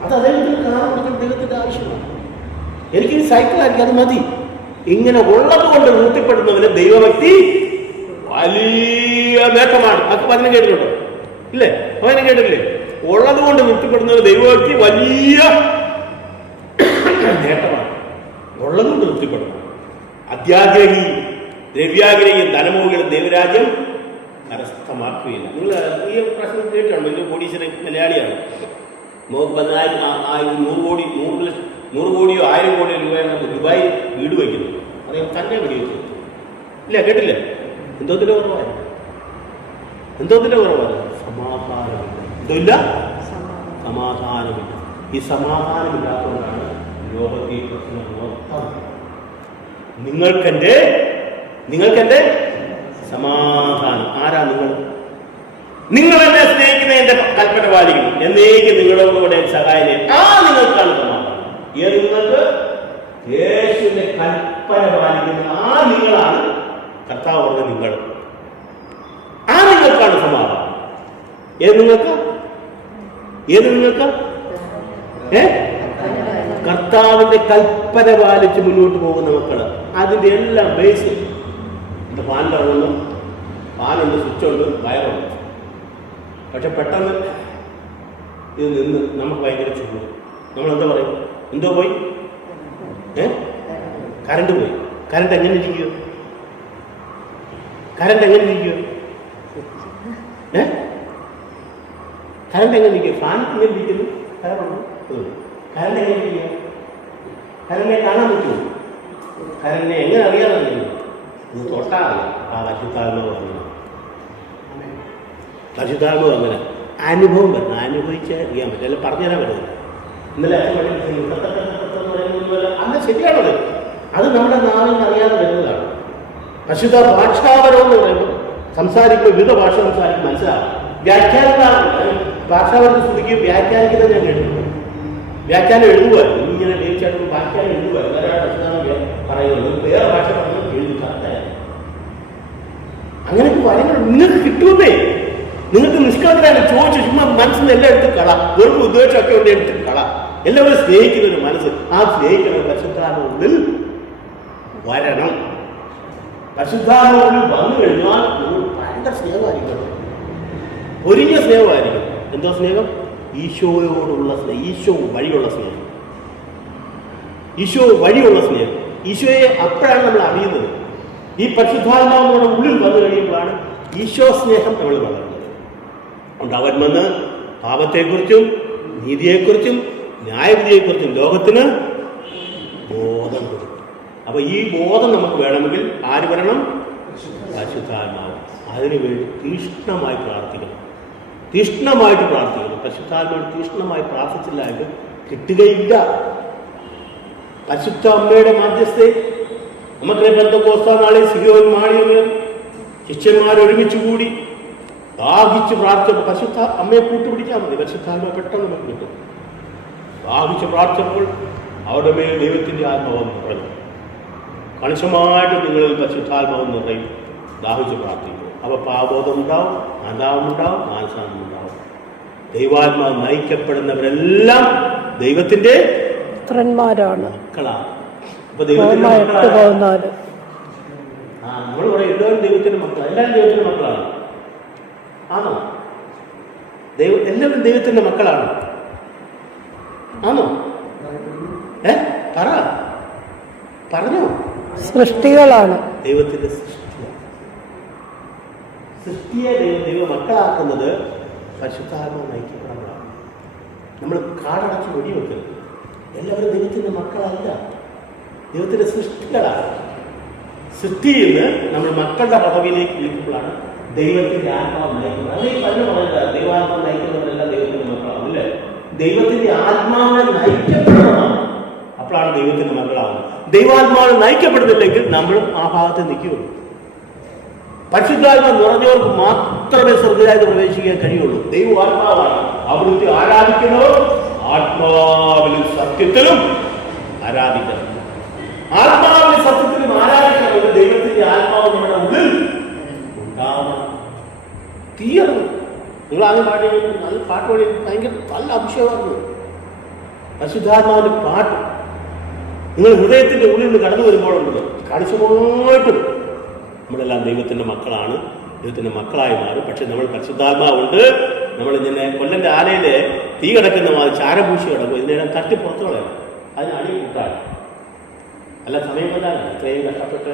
അത് അതേപോലെ കാർ കൊടുക്കാൻ ദൈവത്തിൻ്റെ ആവശ്യമാണ്. എനിക്കൊരു സൈക്കിളായിരിക്കും, അത് മതി. ഇങ്ങനെ ഉള്ളത് കൊണ്ട് വൃത്തിപ്പെടുന്നവന് ദൈവഭക്തി വലിയ നേട്ടമാണ്. അത് പതിനെ കേട്ടിട്ടുണ്ടോ? ഇല്ലേ? പതിനെ കേട്ടില്ലേ? ഉള്ളത് കൊണ്ട് വൃത്തിപ്പെടുന്നവന് ദൈവഭക്തി വലിയ നേട്ടമാണ്. ഉള്ളത് കൊണ്ട് വൃത്തിപ്പെടണം. അത്യാഗ്രഹി, ദ്രവ്യാഗ്രഹിയും ധനമോഹികളും ദൈവരാജ്യം കരസ്ഥമാക്കുകയില്ല. നിങ്ങൾ ഈ പ്രശ്നം കേട്ടാണ്. വലിയ കോടീശ്വരൻ മലയാളിയാണ്. 100 കോടിയോ 1000 കോടിയോ രൂപയാണ് ദുബായ് വീട് വയ്ക്കുന്നത്. അദ്ദേഹം തന്നെ വെടിവെച്ചു. ഇല്ല, കേട്ടില്ലേ? എന്തോത്തിന്റെ കുറവാണ്? സമാധാനമില്ല. എന്തോയില്ല? സമാധാനമില്ല. ഈ സമാധാനമില്ലാത്തതുകൊണ്ടാണ് ലോകത്തെ പ്രശ്നം മൊത്തം. നിങ്ങൾക്കെന്റെ സമാധാനം. ആരാ നിങ്ങൾ? നിങ്ങൾ എന്നെ സ്നേഹിക്കുന്ന എന്റെ കൽപ്പന പാലിക്കും, എന്നേക്ക് നിങ്ങളുടെ കൂടെ സഹായം. നിങ്ങൾക്കാണ് സമാധാനം. ഏത് നിങ്ങൾക്ക്? യേശുവിന്റെ കൽപ്പന പാലിക്കുന്ന നിങ്ങളാണ് കർത്താവ് പറഞ്ഞ നിങ്ങൾ. നിങ്ങൾക്കാണ് സമാധാനം. ഏത് നിങ്ങൾക്ക്? കർത്താവിന്റെ കൽപ്പന പാലിച്ച് മുന്നോട്ട് പോകുന്ന മക്കള്. അതിന്റെ എല്ലാം ബേസ് എന്റെ പാലിലുണ്ട്, സ്വിച്ചുണ്ട്, വയറുണ്ട്. പക്ഷെ പെട്ടെന്ന് ഇത് നിന്ന് നമുക്ക് ഭയങ്കര ചൂട്. നമ്മളെന്താ പറയും? എന്തോ പോയി? കറണ്ട് പോയി. കറണ്ട് എങ്ങനെ ഇരിക്കുക? കറണ്ട് എങ്ങനെ ഇരിക്കുക? ഫാൻ ഇങ്ങനെ ഇരിക്കുന്നു. കറണ്ട് എങ്ങനെ ഇരിക്കുക? കറണ്ടിനെ കാണാൻ പറ്റുമോ? കറണ്ടിനെ എങ്ങനെ അറിയാമെന്നറിയുന്നു? ഇത് തൊട്ടാറില്ല. പരിശുദ്ധാത്മാവ് അങ്ങനെ അനുഭവം വരണം. അനുഭവിച്ച് അറിയാൻ പറ്റും. അല്ല പറഞ്ഞു തരാൻ പറ്റില്ല. ഇന്നലെ അല്ല, ശരിയാണത്. അത് നമ്മുടെ നാളിൽ അറിയാതെ വരുന്നതാണ്. പരിശുദ്ധ ഭാഷാപരം എന്ന് പറയുമ്പോൾ സംസാരിക്കുമ്പോൾ വിവിധ ഭാഷ സംസാരിക്കും, മനസ്സിലാവും. ഭാഷാപരത്തെ സ്തുതിക്കും വ്യാഖ്യാനിക്കുന്നത് ഞാൻ കേട്ടിട്ടുണ്ട്. വ്യാഖ്യാനം എഴുതുമായിരുന്നു. ഇങ്ങനെ തീർച്ചയായിട്ടും വ്യാഖ്യാനം എഴുതുമായിരുന്നു. പറയുന്നത് വേറെ ഭാഷ പറഞ്ഞത് എഴുതി കറക്റ്റായിരുന്നു. അങ്ങനെയൊക്കെ കാര്യങ്ങൾ നിങ്ങൾക്ക് കിട്ടുന്നേ. നിങ്ങൾക്ക് നിഷ്കളങ്കരാണ്. ചോദിച്ചു ചുമ്മാ മനസ്സിൽ എല്ലാം എടുത്ത് കള. വെറും ഉദ്ദേശമൊക്കെ ഉണ്ട്, എടുത്ത് കള. എല്ലാവരും സ്നേഹിക്കുന്ന ഒരു മനസ്സ്. ആ സ്നേഹിക്കുന്ന പരിശുദ്ധാത്മാവിൽ വരണം. പരിശുദ്ധാത്മാവിൽ വന്നു കഴിഞ്ഞാൽ നിങ്ങൾ ഭയങ്കര സ്നേഹമായിരിക്കണം. ഒരിഞ്ഞ സ്നേഹമായിരിക്കും. എന്തോ സ്നേഹം? ഈശോയോടുള്ള സ്നേഹം. ഈശോ വഴിയുള്ള സ്നേഹം. ഈശോയെ അപ്പോഴാണ് നമ്മൾ അറിയുന്നത്. ഈ പരിശുദ്ധാത്മാവിന്റെ ഉള്ളിൽ വന്നു കഴിയുമ്പോഴാണ് ഈശോ സ്നേഹം നമ്മൾ വളരുന്നത്. അതുകൊണ്ട് അവൻ വന്ന് പാപത്തെക്കുറിച്ചും നീതിയെക്കുറിച്ചും ന്യായവിധിയെക്കുറിച്ചും ലോകത്തിന് ബോധം കൊടുക്കും. അപ്പൊ ഈ ബോധം നമുക്ക് വേണമെങ്കിൽ ആര് വരണം? പരിശുദ്ധാത്മാവ്. അതിനുവേണ്ടി തീഷ്ണമായിട്ട് പ്രാർത്ഥിക്കണം. പരിശുദ്ധാത്മാവ് തീഷ്ണമായി പ്രാർത്ഥിച്ചില്ലായിട്ട് കിട്ടുകയില്ല. പരിശുദ്ധ അമ്മയുടെ മാധ്യസ്ഥെ നമുക്ക് പെന്തക്കോസ്താ നാളെ സിയോൻ മാളിയമേൽ ശിഷ്യന്മാർ ഒരുമിച്ച് കൂടി ദാഹിച്ച് പ്രാർത്ഥിച്ചപ്പോൾ പരിശുദ്ധ അമ്മയെ കൂട്ടുപിടിച്ചാൽ മതി. പരിശുദ്ധാത്മാവ് പെട്ടെന്ന് നമുക്ക് കിട്ടും. ദാഹിച്ച് പ്രാർത്ഥിച്ചപ്പോൾ അവരുടെ മേൽ ദൈവത്തിൻ്റെ ആത്മാവ് നിറഞ്ഞു. കണിശമായിട്ട് നിങ്ങളിൽ പരിശുദ്ധാത്മാവ് നിറയും. ദാഹിച്ച് പ്രാർത്ഥിക്കും. അപ്പോൾ പാപബോധം ഉണ്ടാവും, അനാവുണ്ടാവും, മാനസാന്തം ഉണ്ടാവും. ദൈവാത്മാവ് നയിക്കപ്പെടുന്നവരെല്ലാം ദൈവത്തിന്റെ പുത്രന്മാരാണ്, മക്കളാണ്. അപ്പൊ ദൈവത്തിന്റെ നമ്മൾ പറയും എല്ലാവരും ദൈവത്തിന്റെ മക്കളാണ്. എല്ലാവരും ദൈവത്തിന്റെ മക്കളാണ്. ആണോ? എല്ലാവരും ദൈവത്തിന്റെ മക്കളാണ്. ആണോ? പറഞ്ഞോ? സൃഷ്ടികളാണ്. ദൈവത്തിന്റെ സൃഷ്ടിയെ ദൈവ മക്കളാക്കുന്നത് പരിശുദ്ധാത്മാവ് നയിക്കപ്പെടുന്നതാണ്. നമ്മൾ കാടടച്ച് വെടിവെക്കരുത്. എല്ലാവരും ദൈവത്തിന്റെ മക്കളല്ല, ദൈവത്തിന്റെ സൃഷ്ടികളാണ്. സൃഷ്ടിയിൽ നിന്ന് നമ്മൾ മക്കളുടെ പദവിയിലേക്ക് വിളിക്കുമ്പോഴാണ് ദൈവത്തിന്റെ ആത്മാവ് നയിക്കുന്നത്. അതേ പറഞ്ഞു പറയുന്നത് ദൈവാത്മാവ് നയിക്കുന്നവരെല്ലാം ദൈവത്തിന്റെ മക്കളാണ്. അല്ലേ? ദൈവത്തിന്റെ ആത്മാവിനെ നയിക്കപ്പെടുന്നതാണ്. അപ്പോഴാണ് ദൈവത്തിന്റെ മക്കളാവുന്നത്. ദൈവാത്മാവ് നയിക്കപ്പെടുന്നില്ലെങ്കിൽ നമ്മളും ആ ഭാഗത്ത് നിൽക്കുകയുള്ളൂ. പരിശുദ്ധാത്മാവ് നിറഞ്ഞവർക്ക് മാത്രമേ സ്വർഗ്ഗരാജ്യത്തിൽ പ്രവേശിക്കാൻ കഴിയുള്ളൂ. ദൈവാത്മാവാണ്. അവിടുത്തെ ആരാധിക്കുന്നവർ ആത്മാവിലും സത്യത്തിലും ആരാധിക്കണം. ആത്മാവിലും സത്യത്തിലും ആരാധിക്കണം. ഗാനം പാടി നല്ല പാട്ട് പാടി ഭയങ്കര നല്ല അഭിഷേകമായിരുന്നു. പരിശുദ്ധാത്മാവിന്റെ പാട്ട് നിങ്ങൾ ഹൃദയത്തിന്റെ ഉള്ളിൽ നിന്ന് കടന്നു വരുമ്പോഴുള്ളത് കാണിച്ചുമായിട്ടും നമ്മളെല്ലാം ദൈവത്തിന്റെ മക്കളാണ്, ദൈവത്തിന്റെ മക്കളായി മാറും. പക്ഷെ നമ്മൾ പരിശുദ്ധാത്മാവുണ്ട്. നമ്മളിങ്ങനെ കൊല്ലന്റെ ആലയില് തീ കിടക്കുന്ന മാതിരി ചാരപൂശി കിടക്കും. ഇതിനെല്ലാം തട്ടി പുറത്തു കളയണം. അതിന് അടി കൂട്ടാണ്. അല്ല സമയം കൊണ്ടാണ് ഇത്രയും കഷ്ടപ്പെട്ട്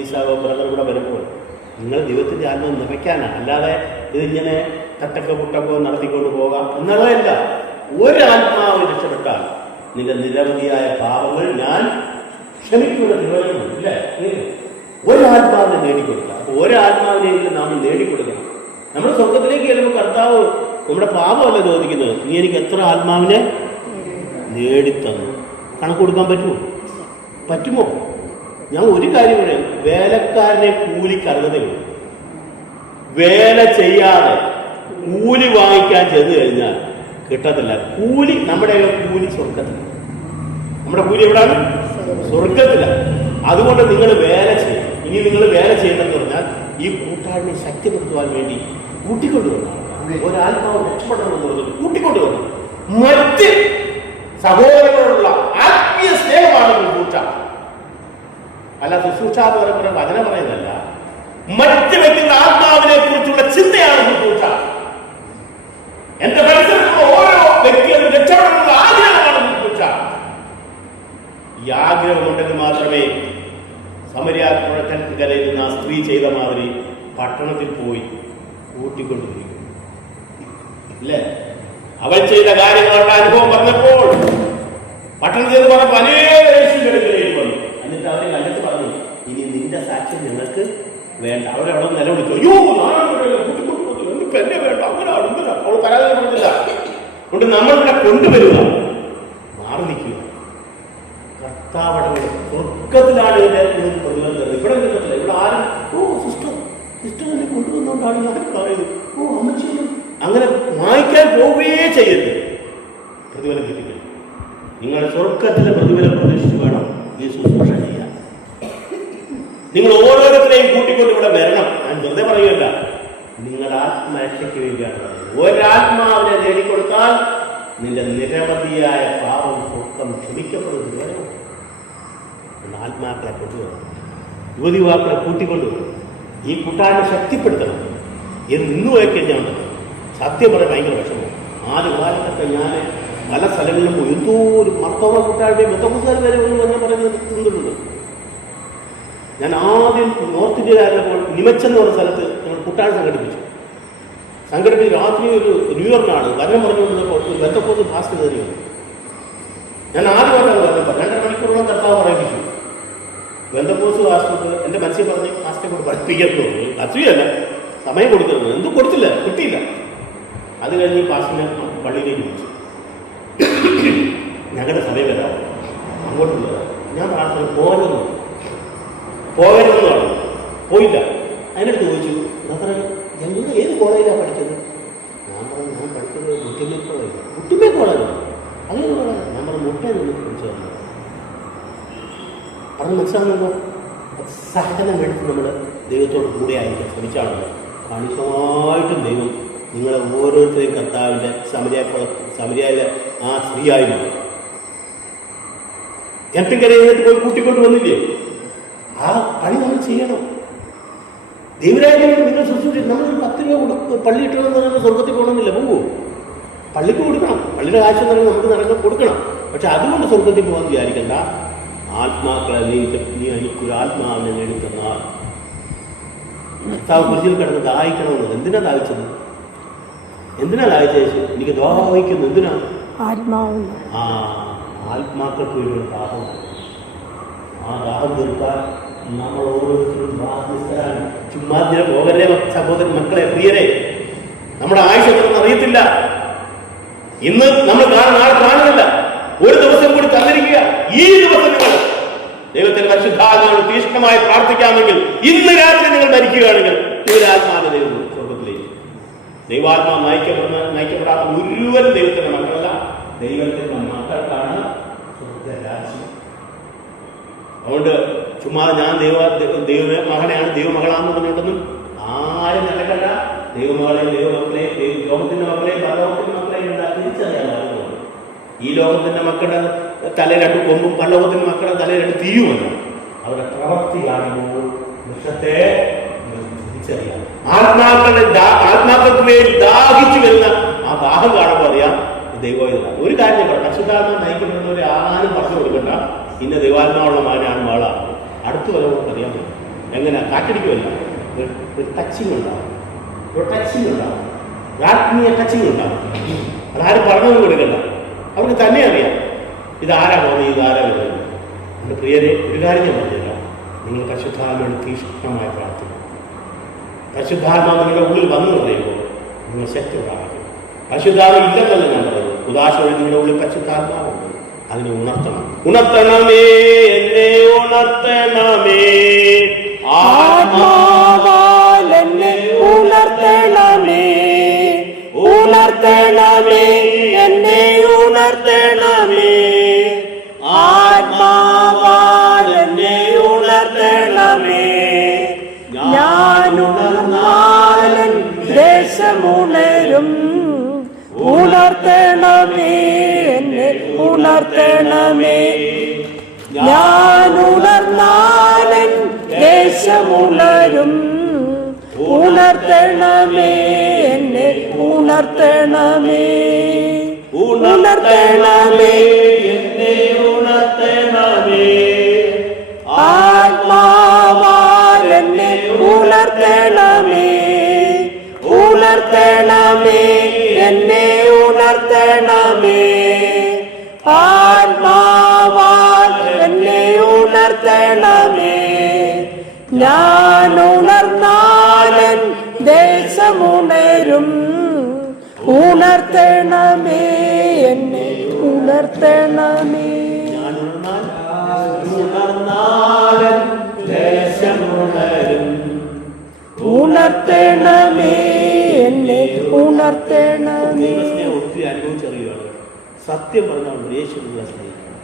ഈശാവോ ബ്രദർ കൂടെ വരുമ്പോൾ നിങ്ങൾ ദൈവത്തിന്റെ ആത്മാവ് നിറയ്ക്കാനാണ്. അല്ലാതെ ഇതിങ്ങനെ തട്ടൊക്കെ പുട്ടൊക്കെ നടത്തിക്കൊണ്ട് പോകാം എന്നുള്ളതല്ല. ഒരാത്മാവ് രക്ഷപ്പെട്ടാൽ നിന്റെ നിരവധിയായ പാപങ്ങൾ ഞാൻ ക്ഷമിക്കുന്ന തിരുവനന്തപുരം ഇല്ലേ? ഒരാത്മാവിനെ നേടിക്കൊടുക്കുക. അപ്പോൾ ഒരാത്മാവിനെങ്കിലും നാം നേടിക്കൊടുക്കണം. നമ്മൾ സ്വർഗത്തിലേക്ക് ചെല്ലുമ്പോൾ കർത്താവ് നമ്മുടെ പാപമല്ല ചോദിക്കുന്നത്, നീ എനിക്ക് എത്ര ആത്മാവിനെ നേടിത്തന്നു. കണക്ക് കൊടുക്കാൻ പറ്റുമോ? ഞാൻ ഒരു കാര്യം പറയാം, വേലക്കാരനെ കൂലിക്കറുതയുള്ളൂ. വേല ചെയ്യാതെ കൂലി വാങ്ങിക്കാൻ ചെന്ന് കഴിഞ്ഞാൽ കിട്ടത്തില്ല. കൂലി നമ്മുടെ കൂലി സ്വർഗത്തില്ല. നമ്മുടെ കൂലി എവിടെയാണ്? സ്വർഗത്തില്ല. അതുകൊണ്ട് നിങ്ങൾ വേല ചെയ്യണം. ഇനി നിങ്ങൾ വേല ചെയ്യണമെന്ന് പറഞ്ഞാൽ ഈ കൂട്ടാളിനെ ശക്തിപ്പെടുത്തുവാൻ വേണ്ടി കൂട്ടിക്കൊണ്ടുവരണം. ഒരാത്മാവ് രക്ഷപ്പെടണമെന്ന് പറഞ്ഞത് കൂട്ടിക്കൊണ്ടുവരണം. മറ്റ് സഹോദരങ്ങളോടുള്ള ആത്മീയ സ്നേഹമാണ് ശുശ്രൂഷ. അല്ല ശുശ്രൂഷ എന്ന് പറയുമ്പോൾ വചനം പറയുന്നതല്ല, മറ്റ് വ്യക്തികളുടെ ആത്മാവിനെ കുറിച്ചുള്ള ചിന്തയാണ് ശുശ്രൂഷ. എന്റെ പരിസരത്തുള്ള ഓരോ വ്യക്തികളും രക്ഷപ്പെടാനുള്ള ആഗ്രഹമാണ് ശുശ്രൂഷ. ഈ ആഗ്രഹമുണ്ടെങ്കിൽ മാത്രമേ സമര്യാക്കരയിൽ നിന്ന് ആ സ്ത്രീ ചെയ്ത മാതിരി പട്ടണത്തിൽ പോയി കൂട്ടിക്കൊണ്ടുപോയി അല്ലേ? അവൾ ചെയ്ത കാര്യങ്ങളുടെ അനുഭവം പറഞ്ഞപ്പോൾ പട്ടണത്തിൽ പറഞ്ഞപ്പോൾ അനേക യേശുവിലേക്ക് വന്നു. എന്നിട്ട് അവരെ കണ്ടിട്ട് പറഞ്ഞു, ഇനി നിന്റെ സാക്ഷ്യം ഞങ്ങൾക്ക് വേണ്ട. അവരെ അവിടെ നിലവിളിച്ചു, അയ്യോ എന്നെ വേണ്ട, അങ്ങനെയാണ് അവൾ പരാതി പറഞ്ഞില്ല. അതുകൊണ്ട് നമ്മളിവിടെ കൊണ്ടുവരിക, മാറി നിൽക്കുക. കർത്താവടങ്ങൾ സ്വർഗത്തിലാണ് ഇതിന്റെ പ്രതിഫലം തരുന്നത്. ഇവിടെ കിട്ടത്തില്ല. ഇവിടെ ആരും സിസ്റ്റർ തന്നെ കൊണ്ടുവന്നുകൊണ്ടാണ് ഞാൻ പറയുന്നത്, അമ്മച്ചിയും അങ്ങനെ വായിക്കാൻ പോവുകയേ ചെയ്യരുത്. പ്രതിഫലം കിട്ടില്ല. നിങ്ങൾ സ്വർഗത്തിലെ പ്രതിഫലം പ്രതീക്ഷിച്ച് വേണം ഈ ശുശ്രൂഷ ചെയ്യാൻ. നിങ്ങൾ ഓരോരുത്തരെയും കൂട്ടിക്കൊണ്ട് ഇവിടെ വരണം. ഞാൻ വെറുതെ പറയുകയല്ല, നിങ്ങളുടെ ആത്മരക്ഷയ്ക്ക് വേണ്ടിയാണ് പറയുന്നത്. ഒരാത്മാവിനെ നേടിക്കൊടുത്താൽ നിന്റെ നിരവധിയായ പാപം സ്വന്തം ക്ഷമിക്കപ്പെടുന്നത് വരണം. ആത്മാക്കളെ കൊണ്ടുവരണം, യുവതി യുവാക്കളെ കൂട്ടിക്കൊണ്ടുവരണം. ഈ കൂട്ടായ്മ ശക്തിപ്പെടുത്തണം. എന്ന് ഇന്ന് പോയിക്കഴിഞ്ഞാൽ സത്യം പറയാൻ ഭയങ്കര വിഷമം. ആദ്യ കാലത്തൊക്കെ ഞാൻ പല സ്ഥലങ്ങളിലും പോയി എന്തോ ഒരു മർത്തോമ കൂട്ടായ്മയും ബന്ധുക്കാർ വരെ ഒന്നും എന്ന് പറയുന്നത് തിന്നിട്ടുണ്ട്. ഞാൻ ആദ്യം നോർത്ത് ഇന്ത്യയിലായിരുന്നപ്പോൾ നിമച്ചെന്ന് പറഞ്ഞ സ്ഥലത്ത് ഞങ്ങൾ കൂട്ടായ്മ സംഘടിപ്പിച്ച് രാത്രി ഒരു ന്യൂയോർക്കാണ് വരണം പറഞ്ഞുകൊണ്ടിരുന്നപ്പോൾ ഒരു ബന്ധപ്പോസ് ഫാസ്റ്റ് കയറി വന്നു. ഞാൻ ആദ്യമായിട്ടാണ് പറഞ്ഞപ്പോൾ 2.5 മണിക്കൂറോളം കർത്താവ് പറയിപ്പിച്ചു. ബന്ധപ്പോസ് ഫാസ്റ്റ് എൻ്റെ മനസ്സിൽ പറഞ്ഞ് ഫാസ്റ്റെ കൊണ്ട് പഠിപ്പിക്കുന്നു. അത്രയല്ല, സമയം കൊടുക്കുന്നത് എന്തും കൊടുത്തില്ല, കിട്ടിയില്ല. അത് കഴിഞ്ഞ് ഫാസ്റ്റിനെ പള്ളിയിലേക്ക് വിളിച്ചു. ഞങ്ങളുടെ സമയം വരാം, അങ്ങോട്ട് വരാം. ഞാൻ പ്രാർത്ഥന പോകരുതെന്ന് പറഞ്ഞു. പോയില്ല. അതിനടുത്ത് ചോദിച്ചു, ഞങ്ങൾ ഏത് കോളേജിലാണ് പഠിച്ചത്? ഞാൻ പറഞ്ഞു, ഞാൻ പഠിച്ചത് മുട്ടിമേ കോളേജ്. മുട്ടിമേ കോളേജ് അങ്ങനെ കോളേജ്? ഞാൻ പറഞ്ഞു, മുട്ടയിൽ നിന്ന് പഠിച്ചു തന്നു. പറഞ്ഞ് മനസ്സിലാകുന്നുണ്ടോ? സഹനം എടുത്ത് നമ്മൾ ദൈവത്തോട് കൂടെ ആയിരിക്കാൻ ശ്രമിച്ചാണല്ലോ. കാണികമായിട്ടും ദൈവം നിങ്ങളെ ഓരോരുത്തരെയും കർത്താവിൻ്റെ സമരിയായിലെ ആ സ്ത്രീയായി മാറും. കിണറ്റിൻകരയിട്ട് പോയി കൂട്ടിക്കൊണ്ട് വന്നില്ലേ? ആ പണി നമ്മൾ ചെയ്യണം. ദൈവരാജ്യം നിങ്ങൾ ശുശ്രൂഷിച്ച് നമ്മളൊരു 10 രൂപ പള്ളി ഇട്ടണമെന്ന് പറഞ്ഞാൽ സ്വർഗത്തിൽ പോകണമെന്നില്ല. പോകൂ, പള്ളിക്ക് കൊടുക്കണം. പള്ളിയുടെ കാശ് എന്ന് നമുക്ക് നടക്കാൻ കൊടുക്കണം. പക്ഷെ അതുകൊണ്ട് സ്വർഗത്തിൽ പോകാൻ വിചാരിക്കണ്ട. ആത്മാക്കളെ നീ എനിക്കൊരു ആത്മാവിനെ നേടിത്തന്നാൽ കർത്താവ് കുരിശിൽ കിടന്ന് ദാഹിക്കണമെന്നത്. എന്തിനാ ദാഹിച്ചത്? എന്തിനാ ദാഹിച്ചു? എനിക്ക് ദാഹിക്കുന്നു. എന്തിനാ? ആത്മാക്കൾക്ക് ഒരു ദാഹം. ആ ദാഹം തീർക്കാൻ നമ്മൾ ഓരോരുത്തരും ബാധ്യസ്ഥരാണ്. ചുമ്മാ പോകല്ലേ സഹോദരൻ, മക്കളെ, പ്രിയരെ. നമ്മുടെ ആയുഷ് എത്രയെന്ന് അറിയത്തില്ല. ഇന്ന് നമ്മൾ നാളെ കാണുന്നില്ല. ഒരു ദിവസം കൂടി തന്നിരിക്കുക. ഈ ദിവസം നിങ്ങൾ ദൈവത്തിന്റെ പരിശുദ്ധാത്മാവിനെ തീക്ഷ്ണമായി പ്രാർത്ഥിക്കാമെങ്കിൽ ഇന്ന് രാത്രി നിങ്ങൾ മരിക്കുകയാണെങ്കിൽ ദൈവാത്മാവിനെ ദൈവം സ്വർഗത്തിലേക്ക്. ദൈവാത്മാവ് നയിക്കപ്പെടാത്ത മുഴുവൻ ദൈവത്തിന്റെ മക്കളല്ല, ദൈവത്തിന്റെ മക്കൾക്കാണ് സ്വർഗരാജ്യം. അതുകൊണ്ട് ചുമ്മാ ഞാൻ ദൈവ മകനെയാണ് ദൈവമകളാണെന്ന് പറഞ്ഞിട്ടൊന്നും ആരും നിലക്കണ്ട. ദൈവമകളെയും ദൈവമക്കളെയും ലോകത്തിന്റെ മക്കളെയും പരലോകത്തിന്റെ മക്കളെയും എന്താ തിരിച്ചറിയാമായിരുന്നു. ഈ ലോകത്തിന്റെ മക്കളുടെ തല രണ്ട് കൊമ്പും പരലോകത്തിന്റെ മക്കളുടെ തല രണ്ട് തീയുമല്ല. അവരുടെ പ്രവൃത്തി കാണുമ്പോൾ വൃക്ഷത്തെ തിരിച്ചറിയാം. ആത്മാക്കൾക്ക് വേണ്ടി ദാഹിച്ചു വരുന്ന ആ ദാഹം കാണുമ്പോൾ അറിയാം ദൈവമായതാണ്. ഒരു കാര്യം പരിശുദ്ധാത്മാ നയിക്കപ്പെടുന്നവരെ ആരും പറഞ്ഞു കൊടുക്കണ്ട, ഇന്ന ദൈവാത്മാവുള്ള മകനാണ് മകളാണ്. അടുത്ത് വരവർക്ക് അറിയാൻ പറ്റും. എങ്ങനെ കാറ്റടിക്കുമല്ല, ഒരു ടച്ചിങ് ഉണ്ടാവും, ആത്മീയ ടച്ചിങ് ഉണ്ടാവും. അതാരും പറഞ്ഞു കൊടുക്കണ്ട, അവർക്ക് തന്നെ അറിയാം ഇതാരാ പോകുന്നത്, ഇതാരാ വരുന്നത്. എൻ്റെ പ്രിയരെ, ഒരു കാര്യം ഞാൻ പറഞ്ഞില്ല, നിങ്ങൾ പരിശുദ്ധാത്മാവിനോട് തീഷ്ണമായി പ്രാർത്ഥിക്കും. പരിശുദ്ധാത്മാവ് നിങ്ങളുടെ ഉള്ളിൽ വന്നു പറയുമ്പോൾ നിങ്ങൾ ശക്തി ഉണ്ടാകും. പരിശുദ്ധാത്മ ഇല്ലെന്നല്ല ഞാൻ പറയുന്നത്, ഉദാശ വഴി നിങ്ങളുടെ ഉള്ളിൽ പരിശുദ്ധാത്മാവുണ്ട്. അതിനെ ഉണർത്തണം. ഉണർത്തണമേ, എന്നെ ഉണർത്തണമേ, ആത്മാവാൽ എന്നെ ഉണർത്തണമേ, ഉണർത്തണമേ, എന്നെ ഉണർത്തണമേ, ആത്മാവാൽ എന്നെ ഉണർത്തണമേ. ഞാനുണർന്നാലൻ ദേശമുണരും, ഉണർത്തണമേ, എന്നെ ഉണർത്തണമേ. ഞാനുണർന്നാലൻ ദേശമുണരും, ഉണർത്തണമേ, എന്നെ ഉണർത്തണമേ, ഉണർത്തണമേ, എന്നെ ഉണർത്തണമേ, ആത്മാവാൽ എന്നെ ഉണർത്തണമേ, ഉണർത്തണമേ, എന്നെ ഉണർത്തണമേ, ആത്മാവാൽ എന്നെ ഉണർത്തണമേ. ഞാനുണർന്നാലൻ ദേശമുണരും, ഉണർത്തണമേ, എന്നെ ഉണർത്തണമേ. ഉണർന്നാലൻ ദേശമുണരും, ഉണർത്തണമേ, എന്നെ ഉണർത്തണമേ. ഒത്തിരി അനുഭവിച്ചറിയുകയാണ്. സത്യം പറഞ്ഞാൽ യേശു നിങ്ങളെ സ്നേഹിക്കണം.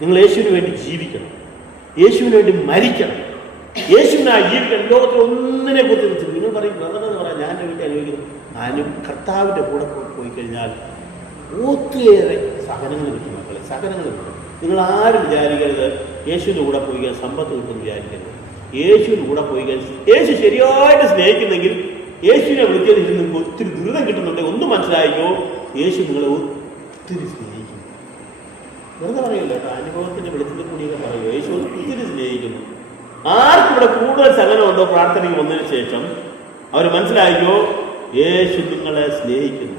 നിങ്ങൾ യേശുവിന് വേണ്ടി ജീവിക്കണം, യേശുവിന് വേണ്ടി മരിക്കണം, യേശുവിനായി ജീവിക്കണം. ലോകത്തിൽ ഒന്നിനെ കുറിച്ച് നിങ്ങൾ പറയും ബ്രദറെന്ന് പറയാം, ഞാൻ എൻ്റെ വീട്ടിൽ അനുഭവിക്കുന്നു. ഞാനും കർത്താവിൻ്റെ കൂടെ പോയി കഴിഞ്ഞാൽ ഒത്തിരിയേറെ സഹനങ്ങൾ കിട്ടും മക്കളെ, സഹനങ്ങൾ കിട്ടും. നിങ്ങൾ ആരും വിചാരിക്കരുത് യേശുവിൻ്റെ കൂടെ പോയി കഴിഞ്ഞാൽ സമ്പത്ത് കിട്ടുമെന്ന് വിചാരിക്കരുത്. യേശുവിൻ്റെ കൂടെ പോയി കഴിഞ്ഞാൽ യേശു ശരിയായിട്ട് സ്നേഹിക്കുന്നെങ്കിൽ യേശുവിനെ വിളിച്ചതിൽ നിങ്ങൾക്ക് ഒത്തിരി ദുരിതം കിട്ടുന്നുണ്ടെങ്കിൽ ഒന്ന് മനസ്സിലായിക്കോ, യേശു നിങ്ങളെ ഒത്തിരി സ്നേഹിക്കുന്നു. വെറുതെ പറയില്ല കേട്ടോ, അനുഭവത്തിൻ്റെ വെളിച്ചത്തിൽ കൂടിയൊക്കെ പറയുമോ, യേശു ഒത്തിരി സ്നേഹിക്കുന്നു. ആർക്കും ഇവിടെ കൂടുതൽ സഹനമുണ്ടോ പ്രാർത്ഥനയ്ക്ക് വന്നതിന് ശേഷം അവർ മനസ്സിലായിക്കോ, യേശു നിങ്ങളെ സ്നേഹിക്കുന്നു.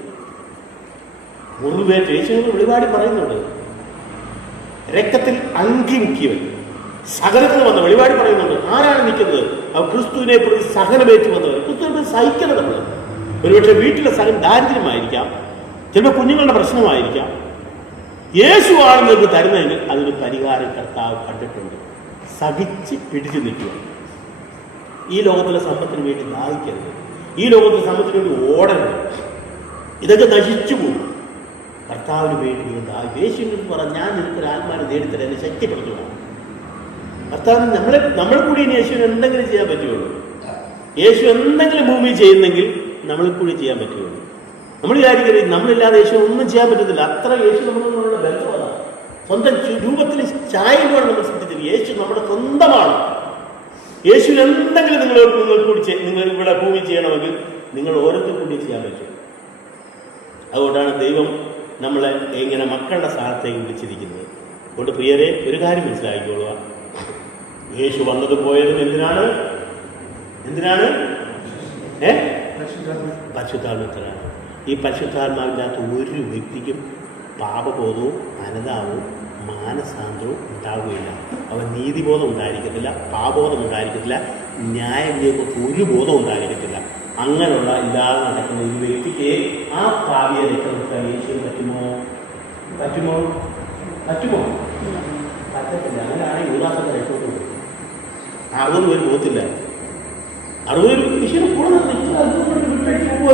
മുറിവേറ്റ് യേശു വെളിപാടി പറയുന്നുണ്ട്, രക്തത്തിൽ അങ്കി മുക്കിയവൻ സഹനത്തിന് വന്ന വെളിപാടി പറയുന്നുണ്ട്. ആരാണ് നിൽക്കുന്നത്? അവർ ക്രിസ്തുവിനെ പ്രതി സഹനമേറ്റ് വന്നവർ. ക്രിസ്തുവിനെ സഹിക്കണം. നമ്മൾ ഒരുപക്ഷെ വീട്ടിലെ സഹനം ദാരിദ്ര്യമായിരിക്കാം, ചിലപ്പോൾ കുഞ്ഞുങ്ങളുടെ പ്രശ്നമായിരിക്കാം. യേശുവാണ് നിങ്ങൾക്ക് തരുന്നതിന് അതിന് പരിഹാരം കർത്താവ് കണ്ടിട്ടുണ്ട്. സഹിച്ച് പിടിച്ചു നിൽക്കുക. ഈ ലോകത്തിലെ സമ്പത്തിന് വേണ്ടി ദാഹിക്കരുത്, ഈ ലോകത്തിലെ സമ്പത്തിന് വേണ്ടി ഓടരുത്. ഇതൊക്കെ നശിച്ചു പോകും. കർത്താവിന് വേണ്ടി നിങ്ങൾ യേശുവിനെ പറഞ്ഞാൽ ഞാൻ നിനക്കൊരു ആത്മാവിനെ നേടിത്തരാൻ എന്നെ ശക്തിപ്പെടുത്തുക. കർത്താവ് നമ്മൾ കൂടി യേശുവിന് എന്തെങ്കിലും ചെയ്യാൻ പറ്റുകയുള്ളൂ. യേശു എന്തെങ്കിലും ഭൂമി ചെയ്യുന്നെങ്കിൽ നമ്മളിൽ കൂടി ചെയ്യാൻ പറ്റുകയുള്ളൂ. നമ്മൾ വിചാരിക്കരുത് നമ്മളില്ലാതെ യേശു ഒന്നും ചെയ്യാൻ പറ്റത്തില്ല. അത്ര യേശു നമ്മളുള്ള ബന്ധമാണ്. സ്വന്തം രൂപത്തിൽ ചായയിലൂടെ നമ്മൾ ശ്രദ്ധിച്ചത് യേശു നമ്മുടെ സ്വന്തമാണ്. യേശുവിന് എന്തെങ്കിലും നിങ്ങൾ ഇവിടെ ഭൂമി ചെയ്യണമെങ്കിൽ നിങ്ങൾ ഓരോരുത്തരും കൂടി ചെയ്യാൻ പറ്റും. അതുകൊണ്ടാണ് ദൈവം നമ്മളെ ഇങ്ങനെ മക്കളുടെ സ്ഥാനത്തേക്ക് വിളിച്ചിരിക്കുന്നത്. അതുകൊണ്ട് പ്രിയരെ, ഒരു കാര്യം മനസ്സിലാക്കിക്കൊള്ളുക, യേശു വന്നതും പോയതും എന്തിനാണ്? പരിശുദ്ധാത്മാവിനാണ്. ഈ പരിശുദ്ധാത്മാവിനകത്ത് ഒരു വ്യക്തിക്കും പാപബോധവും അനുതാപവും മാനസാന്തരവും ഉണ്ടാവുകയില്ല. അവൻ നീതിബോധം ഉണ്ടായിരിക്കത്തില്ല, പാപബോധം ഉണ്ടായിരിക്കത്തില്ല, ന്യായവിധിയെക്കുറിച്ച് ഒരു ബോധം ഉണ്ടായിരിക്കത്തില്ല. അങ്ങനെയുള്ള ഇല്ലാതെ നടക്കുന്ന ഈ വ്യക്തിക്ക് ആ ഭാവിയെ രക്ഷപ്പെടുത്താൻ യേശുവിന് പറ്റുമോ? പറ്റത്തില്ല. അങ്ങനെയാണ് യുവദാസത്തെ രക്ഷപ്പെട്ടത്. 60 പേര് പോകത്തില്ല. 60 പേര് യേശുവിനെ കൂടെ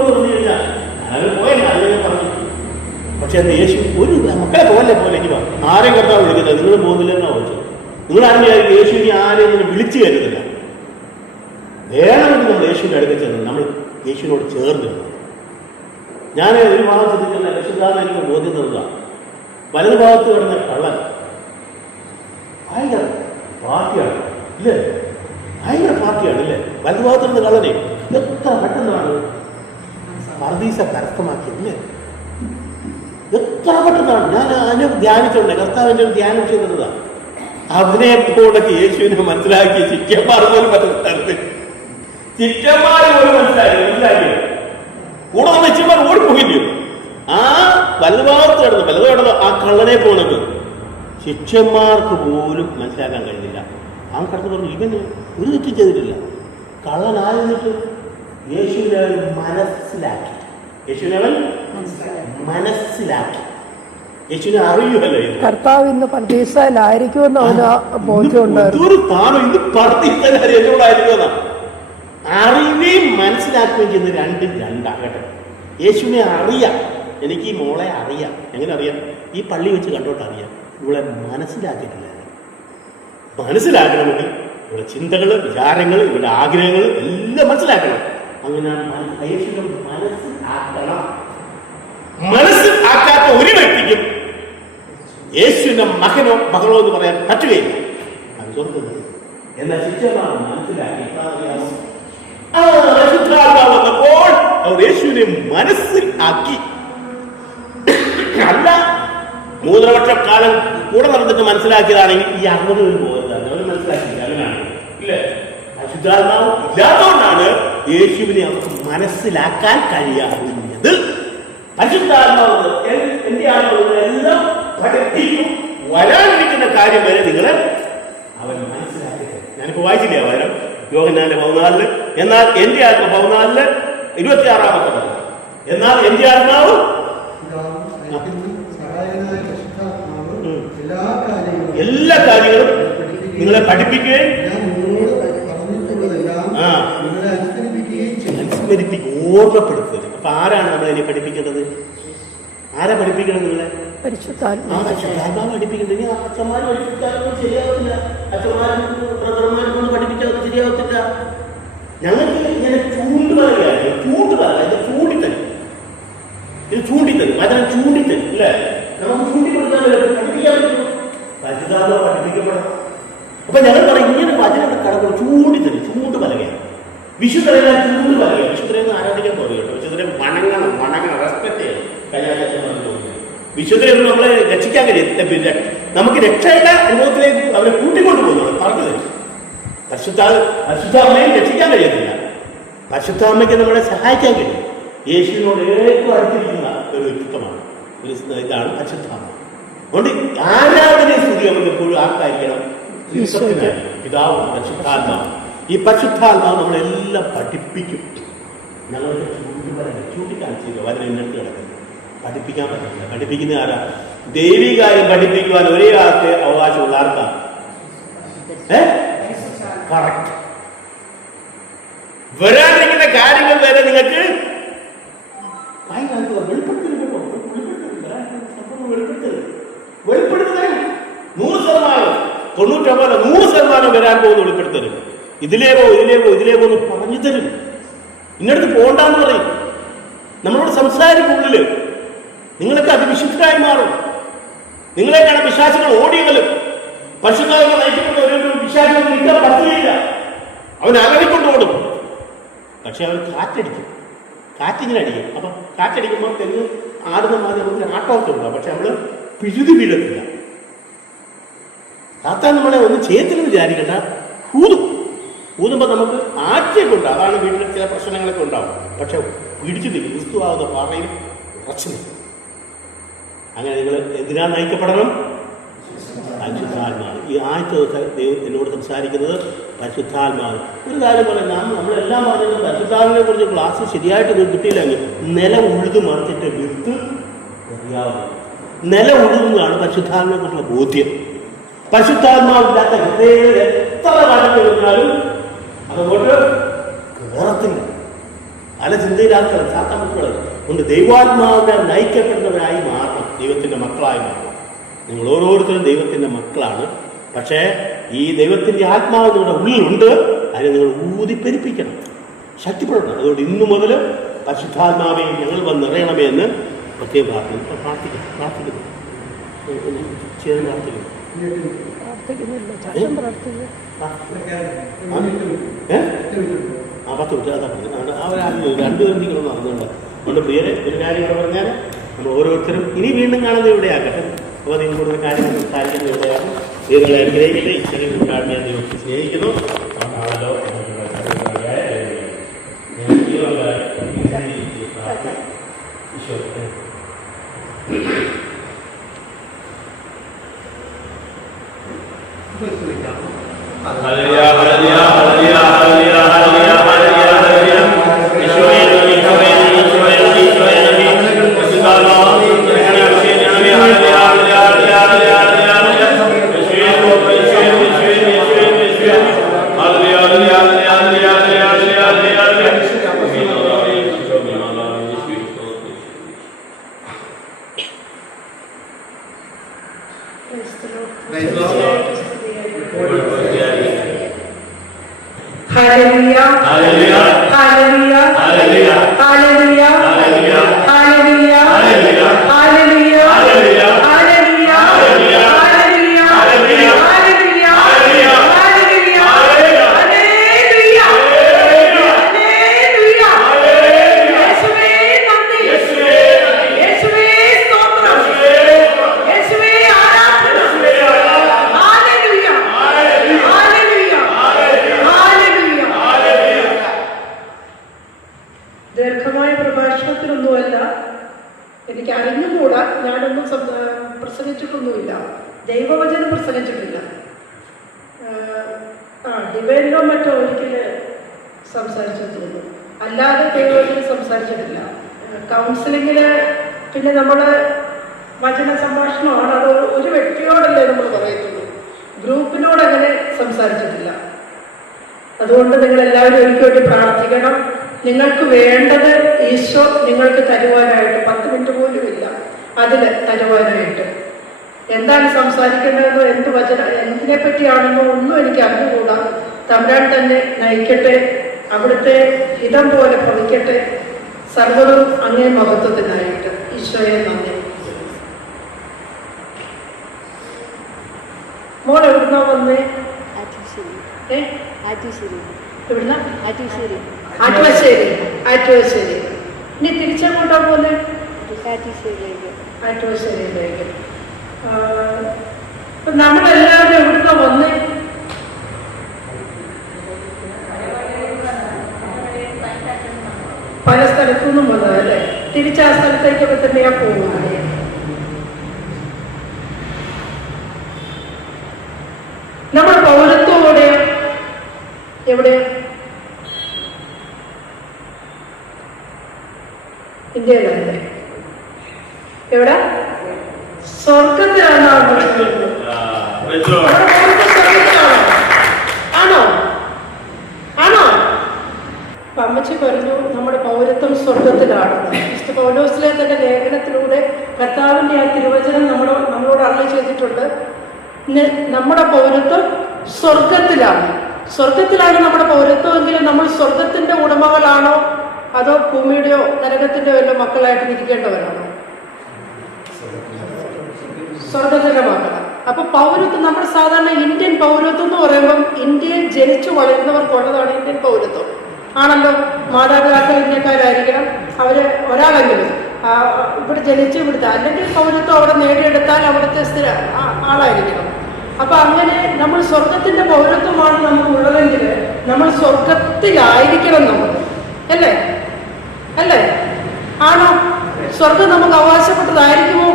പറഞ്ഞു കഴിഞ്ഞാൽ അങ്ങനെ പോയല്ല, അങ്ങനെ പറഞ്ഞു. പക്ഷെ എന്താ യേശു ഒരു മക്കളെ പോലെ എനിക്ക് ആരെയും കർത്താവ് വിളിക്കുന്നത്? നിങ്ങൾ പോകുന്നില്ലെന്നാണ് ചോദിച്ചത്. നിങ്ങളാരും വിചാരിക്കും യേശു ഇനി ആരെയും ഇങ്ങനെ വിളിച്ചു കയറുന്നില്ല. വേണമെങ്കിൽ നമ്മൾ യേശുവിൻ്റെ അടുക്കൽ ചെന്ന് നമ്മൾ യേശുവിനോട് ചേർന്ന് നിന്നു. ഞാൻ ഒരു ഭാഗം ചിന്തിക്കുന്ന രക്ഷിതാവിന് എനിക്ക് ബോധ്യം തന്നതാണ്. വലതു ഭാഗത്ത് കിടന്ന കള്ളൻ ഭയങ്കര പാർട്ടിയാണ് ഇല്ലേ, ഭയങ്കര പാർട്ടിയാണ് ഇല്ലേ. വലതു ഭാഗത്ത് കിടന്ന കള്ളനെ എത്ര പെട്ടെന്നാണ് പർദീസ കരസ്ഥമാക്കിയത് ഇല്ലേ, എത്ര പെട്ടെന്നാണ്. ഞാൻ അതിനെ ധ്യാനിച്ചിട്ടുണ്ട്, കർത്താവിൻ്റെ ഒരു ധ്യാനം ചെയ്തതാണ്. അവനെ പോലൊക്കെ യേശുവിനെ മനസ്സിലാക്കി ശിഷ്യന്മാർ പോലും പറ്റുന്ന ശിഷ്യന്മാർ പോലും മനസ്സിലാക്കി കൂടെ വന്ന ശിഷ്യന്മാർ ഓടിപ്പോയില്ലയോ. ആ വലതുഭാഗത്ത് കിടന്നു ആ കള്ളനെ പോണത് ശിഷ്യന്മാർക്ക് പോലും മനസ്സിലാക്കാൻ കഴിഞ്ഞില്ല. അവൻ കടന്നു പറഞ്ഞു ഇവന് ഒരു തെറ്റും ചെയ്തിട്ടില്ല, കള്ളനായിരുന്നിട്ട് യേശുവിനെ അവൻ മനസ്സിലാക്കി. യേശുവിനെ അവൻ മനസ്സിലാക്കി. യേശുവിനെ അറിയുമല്ലോ കർത്താവ് ഇന്ന് പർദീസയിലായിരിക്കുമെന്ന് അവന് ബോധ്യമുണ്ടായിരുന്നു. ഇത് പർദീസയിലായിരിക്കും എന്നോടായിരിക്കുമെന്നാ. അറിയുകയും മനസ്സിലാക്കുകയും ചെയ്യുന്ന രണ്ടും രണ്ടാകട്ടെ. യേശുവിനെ അറിയാം, എനിക്ക് ഈ മോളെ അറിയാം. എങ്ങനെ അറിയാം? ഈ പള്ളി വെച്ച് കണ്ടോട്ട് അറിയാം. ഇവളെ മനസ്സിലാക്കിയിട്ടില്ല. മനസ്സിലാക്കണമെങ്കിൽ ഇവരുടെ ചിന്തകൾ, വിചാരങ്ങൾ, ഇവരുടെ ആഗ്രഹങ്ങൾ എല്ലാം മനസ്സിലാക്കണം. അങ്ങനെ യേശുവിനെ മനസ്സിലാക്കണം. മനസ്സിലാക്കാത്ത ഒരു വ്യക്തിക്കും യേശുവിന്റെ മകനോ മകളോ എന്ന് പറയാൻ പറ്റുകയില്ല. അത് ചോദിക്കുന്നത് എന്നാൽ ശിഷ്യന്മാർ മനസ്സിലാക്കി വന്നപ്പോൾ അവർ യേശുവിനെ മനസ്സിലാക്കി. അല്ല 3 വർഷക്കാലം കൂടെ നടന്നിട്ട് മനസ്സിലാക്കിയതാണെങ്കിൽ ഈ 60 പോയതാണ്. അവർ മനസ്സിലാക്കിയില്ല. അങ്ങനെയാണ് ഇല്ലേ? അശുദ്ധാത്മാവ് ഇല്ലാത്തതുകൊണ്ടാണ് യേശുവിനെ അവർക്ക് മനസ്സിലാക്കാൻ കഴിയാവുന്നത്. പരിശുദ്ധാത്മാവ് എന്റെ ആളുകളെല്ലാം പഠിപ്പിക്കും. വരാനിരിക്കുന്ന കാര്യം വരെ നിങ്ങൾ അവൻ മനസ്സിലാക്കട്ടെ. ഞാനിപ്പോ വായിച്ചില്ലേ വരം യോഹന്നാന്റെ 14 എന്നാൽ എന്റെ ആത്മ 14 26 എന്നാൽ എന്റെ ആത്മാവ് എല്ലാ കാര്യങ്ങളും നിങ്ങളെ പഠിപ്പിക്കുകയും അനുസ്മരിപ്പിക്കും, ഓർമ്മപ്പെടുത്തുക. അപ്പൊ ആരാണ് നമ്മളതിനെ പഠിപ്പിക്കേണ്ടത്? ആരാ പഠിപ്പിക്കണം? നിങ്ങളെ പരിശുദ്ധാത്മാവ് പഠിപ്പിക്കേണ്ടത്. ഇനി അച്ഛന്മാർ പഠിപ്പിക്കാനൊന്നും ശരിയാവത്തില്ല, അച്ഛന്മാരും ബ്രദർമാർക്കൊന്നും പഠിപ്പിക്കാനൊന്നും ശരിയാവത്തില്ല. ഞങ്ങൾക്ക് ഇങ്ങനെ ചൂണ്ടുപറയാണ്, ഇത് ചൂണ്ടിത്തരും, ഇത് ചൂണ്ടിത്തരും, വചനം ചൂണ്ടിത്തരും അല്ലേ? നമുക്ക് ചൂണ്ടിക്കൊടുത്താൽ പഠിപ്പിക്കാൻ പറ്റും. പരിശുദ്ധാത്മാവ് പഠിപ്പിക്കപ്പെടണം. അപ്പൊ ഞങ്ങൾ പറയും ഇങ്ങനെ വചനത്തെ കടന്നു ചൂണ്ടിത്തരും, ചൂണ്ടുപലകയാണ്. വിശുദ്ധരെല്ലാം ചൂണ്ടുപലകയാണ്. വിശുദ്ധരെയൊന്നും ആരാധിക്കാൻ പോകുക കേട്ടോ. വിശുദ്ധരെ വണങ്ങണം, റെസ്പെക്ട് ചെയ്യണം. വിശുദ്ധരെയൊന്നും നമ്മളെ രക്ഷിക്കാൻ കഴിയും. നമുക്ക് രക്ഷയുടെ അനുഭവത്തിലേക്ക് അവരെ കൂട്ടിക്കൊണ്ടു പോകുന്നു. പറഞ്ഞു തരും. പരിശുദ്ധാമ്മയെ രക്ഷിക്കാൻ കഴിയത്തില്ല. പരിശുദ്ധാമ്മയ്ക്ക് നമ്മളെ സഹായിക്കാൻ കഴിയും. യേശുവിനോട് ഏറ്റവും അടുത്തിരിക്കുന്ന ഒരു വ്യക്തിത്വമാണ്, ഒരു ഇതാണ് പരിശുദ്ധാമ്മ. അതുകൊണ്ട് ആരാധനയെ സ്തുതി നമുക്ക് എപ്പോഴും ആർക്കായിരിക്കണം? പിതാവ് പരിശുദ്ധാത്മാവ്. ഈ പരിശുദ്ധാത്മാവ് നമ്മളെല്ലാം പഠിപ്പിക്കും. ഞങ്ങൾക്ക് ചൂണ്ടിക്കാണിച്ചില്ല വചനം ഇന്നത്തെ കിടക്കുന്നത് പഠിപ്പിക്കാൻ പറ്റില്ല. പഠിപ്പിക്കുന്ന ആരാ? ദൈവികാര്യം പഠിപ്പിക്കുവാൻ ഒരേ ആൾക്ക് അവകാശമുള്ള ആർക്കാണ്? കറക്റ്റ്. വരാനിരിക്കുന്ന കാര്യങ്ങൾ വരെ നിങ്ങൾക്ക് വെളിപ്പെടുത്തൽ 100% വരാൻ പോകുന്ന വെളിപ്പെടുത്തലും. ഇതിലേവോ എന്ന് പറഞ്ഞു തരും. ഇന്നടുത്ത് പോകണ്ടെന്ന് പറയും. നമ്മളോട് സംസാരിക്കുള്ളില് നിങ്ങളൊക്കെ അതിവിശുദ്ധരായി മാറും. നിങ്ങളെക്കാണ് വിശ്വാസികൾ ഓടിയവരും പരിശുദ്ധാത്മാവ് നയിക്കപ്പെട്ട ഒരു വിശ്വാസികൾ നിൽക്കാൻ പറ്റുകയില്ല. അവൻ അലറിക്കൊണ്ട് ഓടും. പക്ഷെ അവൻ കാറ്റിങ്ങനെ അടിക്കും. അപ്പൊ കാറ്റടിക്കുമ്പോൾ തെങ്ങ് ആടുന്ന മാതിരി നമുക്ക് ആട്ടമൊക്കെ ഉണ്ടാവും. പക്ഷെ നമ്മള് പിഴുതി വീഴത്തില്ല. താത്താൻ നമ്മളെ ഒന്നും ചെയ്യത്തില്ലെന്ന് വിചാരിക്കണ്ട. ഊതുമ്പോൾ നമുക്ക് ആറ്റയൊക്കെ ഉണ്ടാവും. അതാണ് വീട്ടിൽ ചില പ്രശ്നങ്ങളൊക്കെ ഉണ്ടാവും. പക്ഷെ പിടിച്ചു നിൽക്കും. ക്രിസ്തുവാകുന്ന പാറയിൽ ഉറച്ചു നിൽക്കും. അങ്ങനെ നിങ്ങൾ എന്തിനാ നയിക്കപ്പെടണം? പരിശുദ്ധാത്മാവ്. ഈ ആദ്യത്തെ ദിവസം ദൈവം എന്നോട് സംസാരിക്കുന്നത് പരിശുദ്ധാത്മാവ്. ഒരു കാര്യം പറയാം, നമ്മളെല്ലാം പറഞ്ഞത് പരിശുദ്ധാത്മാവിനെ കുറിച്ച് ക്ലാസ് ശരിയായിട്ട് കിട്ടിയില്ലെങ്കിൽ നില ഉഴുതു മറിച്ചിട്ട് വിത്ത് അറിയാവുന്നത്. നില ഉഴുതുന്നതാണ് പരിശുദ്ധാത്മാവിനെ കുറിച്ചുള്ള ബോധ്യം. പരിശുദ്ധാത്മാവില്ലാത്ത ഹൃദയത്തിൽ എത്ര കാലത്ത് കഴിഞ്ഞാലും അതങ്ങോട്ട് കയറത്തില്ല. പല ചിന്തയിലാക്കുക ചാത്ത മക്കൾ കൊണ്ട് ദൈവാത്മാവിനെ നയിക്കപ്പെടുന്നവരായി മാറണം. ദൈവത്തിൻ്റെ മക്കളായി മാറണം. നിങ്ങൾ ഓരോരുത്തരും ദൈവത്തിൻ്റെ മക്കളാണ്. പക്ഷേ ഈ ദൈവത്തിൻ്റെ ആത്മാവ് നിങ്ങളുടെ ഉള്ളിലുണ്ട്. അതിനെ നിങ്ങൾ ഊതിപ്പെരിപ്പിക്കണം. ശക്തിപ്പെടണം. അതുകൊണ്ട് ഇന്നു മുതൽ പരിശുദ്ധാത്മാവെ ഞങ്ങൾ വന്ന് നിറയണമേ എന്ന് പ്രത്യേകം പ്രാർത്ഥിക്കുന്നു. പ്രാർത്ഥിക്കുന്നില്ല, ചാച്ചൻ പ്രാർത്ഥിക്കുന്നു. 10 മിനിറ്റ് അതാ പറഞ്ഞത്. രണ്ടുപേരും നിങ്ങളൊന്നും അറിഞ്ഞുകൊണ്ട് അതുകൊണ്ട് പ്രിയരെ ഒരു കാര്യം ഇവിടെ പറഞ്ഞാൽ നമ്മൾ ഓരോരുത്തരും ഇനി വീണ്ടും കാണുന്നത് ഇവിടെയാകട്ടെ. അപ്പോൾ നിങ്ങൾ കൂടുതൽ കാര്യങ്ങൾ സംസാരിക്കുന്നത് ഇവിടെയാണ്. ദൈവങ്ങളെ അനുഗ്രഹിക്കട്ടെ. ഇത്രയും ഉദ്ഘാടനം ഞാൻ ദൈവത്തെ സ്നേഹിക്കുന്നു. Hallelujah. Hallelujah. Hallelujah. Hallelujah. Hallelujah. Hallelujah. Hallelujah. Hallelujah. Hallelujah. Hallelujah. Hallelujah. Hallelujah. Hallelujah. Hallelujah. Hallelujah. Hallelujah. Hallelujah. യേശുവേ നന്ദി. യേശുവേ സ്തോത്രം. യേശുവേ ആരാധന. Hallelujah. Hallelujah. ദീർഘമായ പ്രഭാഷണത്തിനൊന്നുമല്ല, എനിക്ക് അറിഞ്ഞുകൂടാ, ഞാനൊന്നും പ്രസംഗിച്ചിട്ടൊന്നുമില്ല, ദൈവവചനം പ്രസംഗിച്ചിട്ടില്ല. ഡിബേറ്റിലോ മറ്റോ ഒരിക്കലും സംസാരിച്ചു തോന്നുന്നു, അല്ലാതെ ദൈവവചനം സംസാരിച്ചിട്ടില്ല. കൗൺസിലിങ്ങിൽ പിന്നെ നമ്മൾ വചന സംഭാഷണമാണ്, അത് ഒരു വ്യക്തിയോടല്ലേ നമ്മൾ പറയത്തുള്ളൂ, ഗ്രൂപ്പിനോട് അങ്ങനെ സംസാരിച്ചിട്ടില്ല. അതുകൊണ്ട് നിങ്ങളെല്ലാവരും എനിക്ക് വേണ്ടി പ്രാർത്ഥിക്കണം. നിങ്ങൾക്ക് വേണ്ടത് ഈശോ നിങ്ങൾക്ക് തരുവാനായിട്ട് 10 മിനിറ്റ് പോലും ഇല്ല അതിൽ തരുവാനായിട്ട്. എന്താണ് സംസാരിക്കേണ്ടതെന്നോ എന്ത് വചനം എന്തിനെ പറ്റിയാണെന്നോ ഒന്നും എനിക്ക് അറിഞ്ഞുകൂടാ. തമ്പുരാൻ തന്നെ നയിക്കട്ടെ, അവിടുത്തെ ഹിതം പോലെ ഭവിക്കട്ടെ. സർവ്വതും അങ്ങേ മഹത്വത്തിനായിട്ട്. ഈശോയെ നന്ദി. മോൾ എവിടുന്നാ വന്നേ? എവിടുന്ന? ആറ്റുവശ്ശേരി. ആറ്റുവശ്ശേരി. ഇനി തിരിച്ചങ്ങോട്ടാ പോലെ? ആറ്റുവശ്ശേരിയിലേക്ക്. നമ്മളെല്ലാവരും എവിടുന്ന വന്നേ? പല സ്ഥലത്തുനിന്നും വന്നതല്ലേ? തിരിച്ച് ആ സ്ഥലത്തേക്കൊക്കെ തന്നെയാ പോകുന്നത്. നമ്മുടെ പൗരത്വം എവിടെയാ? ഇന്ത്യയിലല്ലേ? എവിടെ? സ്വർഗത്തിലാണോ? ആണോ? ആണോ? അമ്മച്ചി പറഞ്ഞു നമ്മുടെ പൗരത്വം സ്വർഗത്തിലാണ്. വിശുദ്ധ പൗലോസിലെ തന്നെ ലേഖനത്തിലൂടെ കർത്താവിന്റെ ആ തിരുവചനം നമ്മളോട് അരുളി ചെയ്തിട്ടുണ്ട്. നമ്മുടെ പൗരത്വം സ്വർഗത്തിലാണ്. സ്വർഗത്തിലാണ് നമ്മുടെ പൗരത്വം എങ്കിലും നമ്മൾ സ്വർഗത്തിന്റെ ഉടമകളാണോ അതോ ഭൂമിയുടെയോ നരകത്തിന്റെയോ വല്ല മക്കളായിട്ട് ഇരിക്കേണ്ടവരാണോ? സ്വർഗത്തിന്റെ മക്കളാണ്. അപ്പൊ പൗരത്വം നമ്മൾ സാധാരണ ഇന്ത്യൻ പൗരത്വം എന്ന് പറയുമ്പം ഇന്ത്യയിൽ ജനിച്ചു വളരുന്നവർക്കുള്ളതാണ് ഇന്ത്യൻ പൗരത്വം ആണല്ലോ. മാതാപിതാക്കൾ ഇന്ത്യക്കാരായിരിക്കണം, അവര് ഒരാളെങ്കിലും ഇവിടെ ജനിച്ച് ഇവിടുത്തെ, അല്ലെങ്കിൽ പൗരത്വം അവിടെ നേടിയെടുത്താൽ അവിടുത്തെ സ്ഥിര ആളായിരിക്കണം. അപ്പൊ അങ്ങനെ നമ്മൾ സ്വർഗത്തിന്റെ പൗരത്വമാണ് നമുക്കുള്ളതെങ്കിൽ നമ്മൾ സ്വർഗത്തിലായിരിക്കണം നമ്മൾ, അല്ലേ? അല്ലേ? ആണോ? സ്വർഗം നമുക്ക് അവകാശപ്പെട്ടതായിരിക്കുമോ?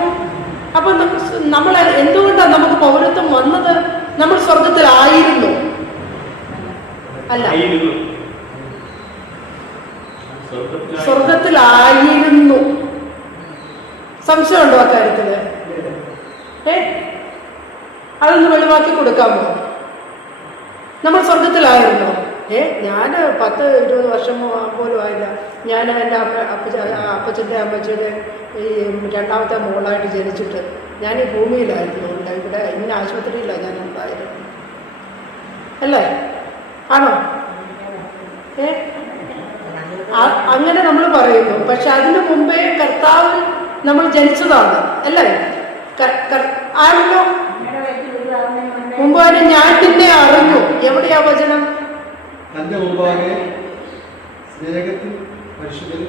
അപ്പൊ നമ്മൾ എന്തുകൊണ്ടാണ് നമുക്ക് പൗരത്വം വന്നത്? നമ്മൾ സ്വർഗത്തിലായിരുന്നു അല്ല, സ്വർഗത്തിലായിരുന്നു. സംശയമുണ്ടോ അക്കാര്യത്തില്? അതൊന്ന് വെളിവാക്കി കൊടുക്കാമോ? നമ്മൾ സ്വർഗത്തിലായിരുന്നോ? ഞാൻ 10-20 വർഷം പോലും ആയില്ല. ഞാൻ എൻ്റെ അപ്പച്ചൻ്റെ അമ്മച്ചിയുടെ ഈ രണ്ടാമത്തെ മോളായിട്ട് ജനിച്ചിട്ട് ഞാൻ ഈ ഭൂമിയിലായിരുന്നു. ഇവിടെ ഇന്ന ആശുപത്രിയിലാണ് ഞാൻ ഉണ്ടായിരുന്നു, അല്ലേ? ആണോ? പറയുന്നു. പക്ഷെ അതിനു മുമ്പേ കർത്താവ് നമ്മൾ ജനിച്ചതാണ് അല്ലേ? ആണല്ലോ. മുമ്പ് തന്നെ ഞാൻ നിന്നെ അറിഞ്ഞു. എവിടെയാ വചനം? തന്റെ മുമ്പാകെ സ്നേഹത്തിൽ പരിശുദ്ധൻ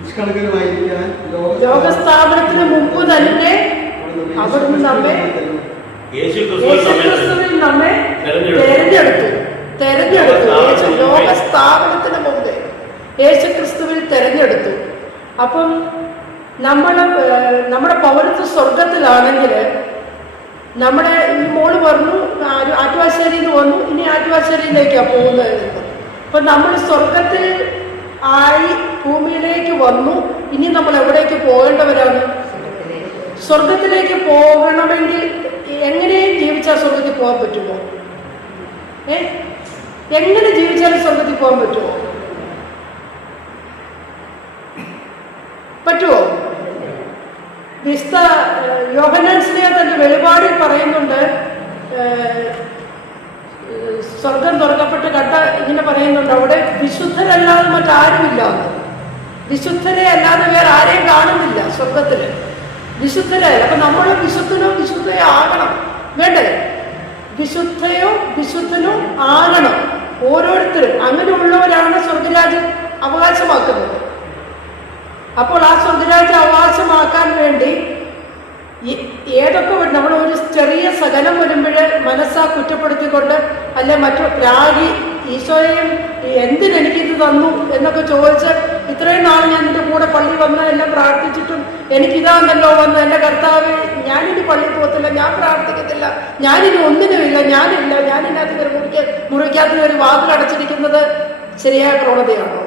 നിഷ്കളങ്കരുമായിരിക്കാൻ ലോകസ്ഥാപനത്തിന് മുമ്പ് തന്നെ അവിടുന്ന് നമ്മെ യേശുക്രിസ്തുവിൽ നമ്മെ തെരഞ്ഞെടുത്തു. ലോകസ്ഥാപനത്തിന് മുമ്പേ യേശുക്രിസ്തുവിൽ തെരഞ്ഞെടുത്തു. അപ്പം നമ്മുടെ പൗരത്വ സ്വർഗത്തിലാണെങ്കിൽ നമ്മുടെ ഈ മോള് പറഞ്ഞു ആറ്റുവാശ്ശേരിയിൽ നിന്ന് വന്നു, ഇനി ആറ്റുവാശ്ശേരിയിലേക്കാണ് പോകുന്നത്. അപ്പൊ നമ്മൾ സ്വർഗത്തിൽ ആയി ഭൂമിയിലേക്ക് വന്നു. ഇനി നമ്മൾ എവിടേക്ക് പോകേണ്ടവരാണ്? സ്വർഗത്തിലേക്ക് പോകണമെങ്കിൽ എങ്ങനെയും ജീവിച്ചാൽ സ്വർഗത്തിൽ പോകാൻ പറ്റുമോ? എങ്ങനെ ജീവിച്ചാലും സ്വർഗത്തിൽ പോകാൻ പറ്റുമോ? പറ്റുമോ? വിശുദ്ധ യോഹന്നാൻ സ്ലീഹ തന്റെ വെളിപാടിൽ പറയുന്നുണ്ട്, സ്വർഗം തുറക്കപ്പെട്ട് കണ്ട ഇങ്ങനെ പറയുന്നുണ്ട്, അവിടെ വിശുദ്ധരല്ലാതെ മറ്റാരുമില്ല. വിശുദ്ധരെ അല്ലാതെ വേറെ ആരെയും കാണുന്നില്ല സ്വർഗത്തില്. വിശുദ്ധരെ. അപ്പൊ നമ്മൾ വിശുദ്ധനോ വിശുദ്ധയോ ആകണം. വേണ്ടേ? വിശുദ്ധയോ വിശുദ്ധനോ ആകണം ഓരോരുത്തരും. അങ്ങനെയുള്ളവരാണ് സ്വർഗരാജ്യം അവകാശമാക്കുന്നത്. അപ്പോൾ ആ സ്വർഗരാജ്യം അവകാശമാക്കാൻ വേണ്ടി ഏതൊക്കെ നമ്മൾ ഒരു ചെറിയ സകലം വരുമ്പോഴേ മനസ്സാ കുറ്റപ്പെടുത്തിക്കൊണ്ട് അല്ലെ മറ്റു രാഗി ഈശോയെയും എന്തിനെനിക്കിത് തന്നു എന്നൊക്കെ ചോദിച്ച് ഇത്രയും നാൾ ഞാൻ എൻ്റെ കൂടെ പള്ളി വന്ന് എല്ലാം പ്രാർത്ഥിച്ചിട്ടും എനിക്കിതാണല്ലോ വന്ന് എൻ്റെ കർത്താവ് ഞാനിനി പള്ളി പോകത്തില്ല, ഞാൻ പ്രാർത്ഥിക്കത്തില്ല, ഞാനിനി ഒന്നിനുമില്ല, ഞാനിതിനകത്ത് മുറിക്കകത്ത് ഒരു വാതിൽ അടച്ചിരിക്കുന്നത് ശരിയായ പ്രവണതയാണോ?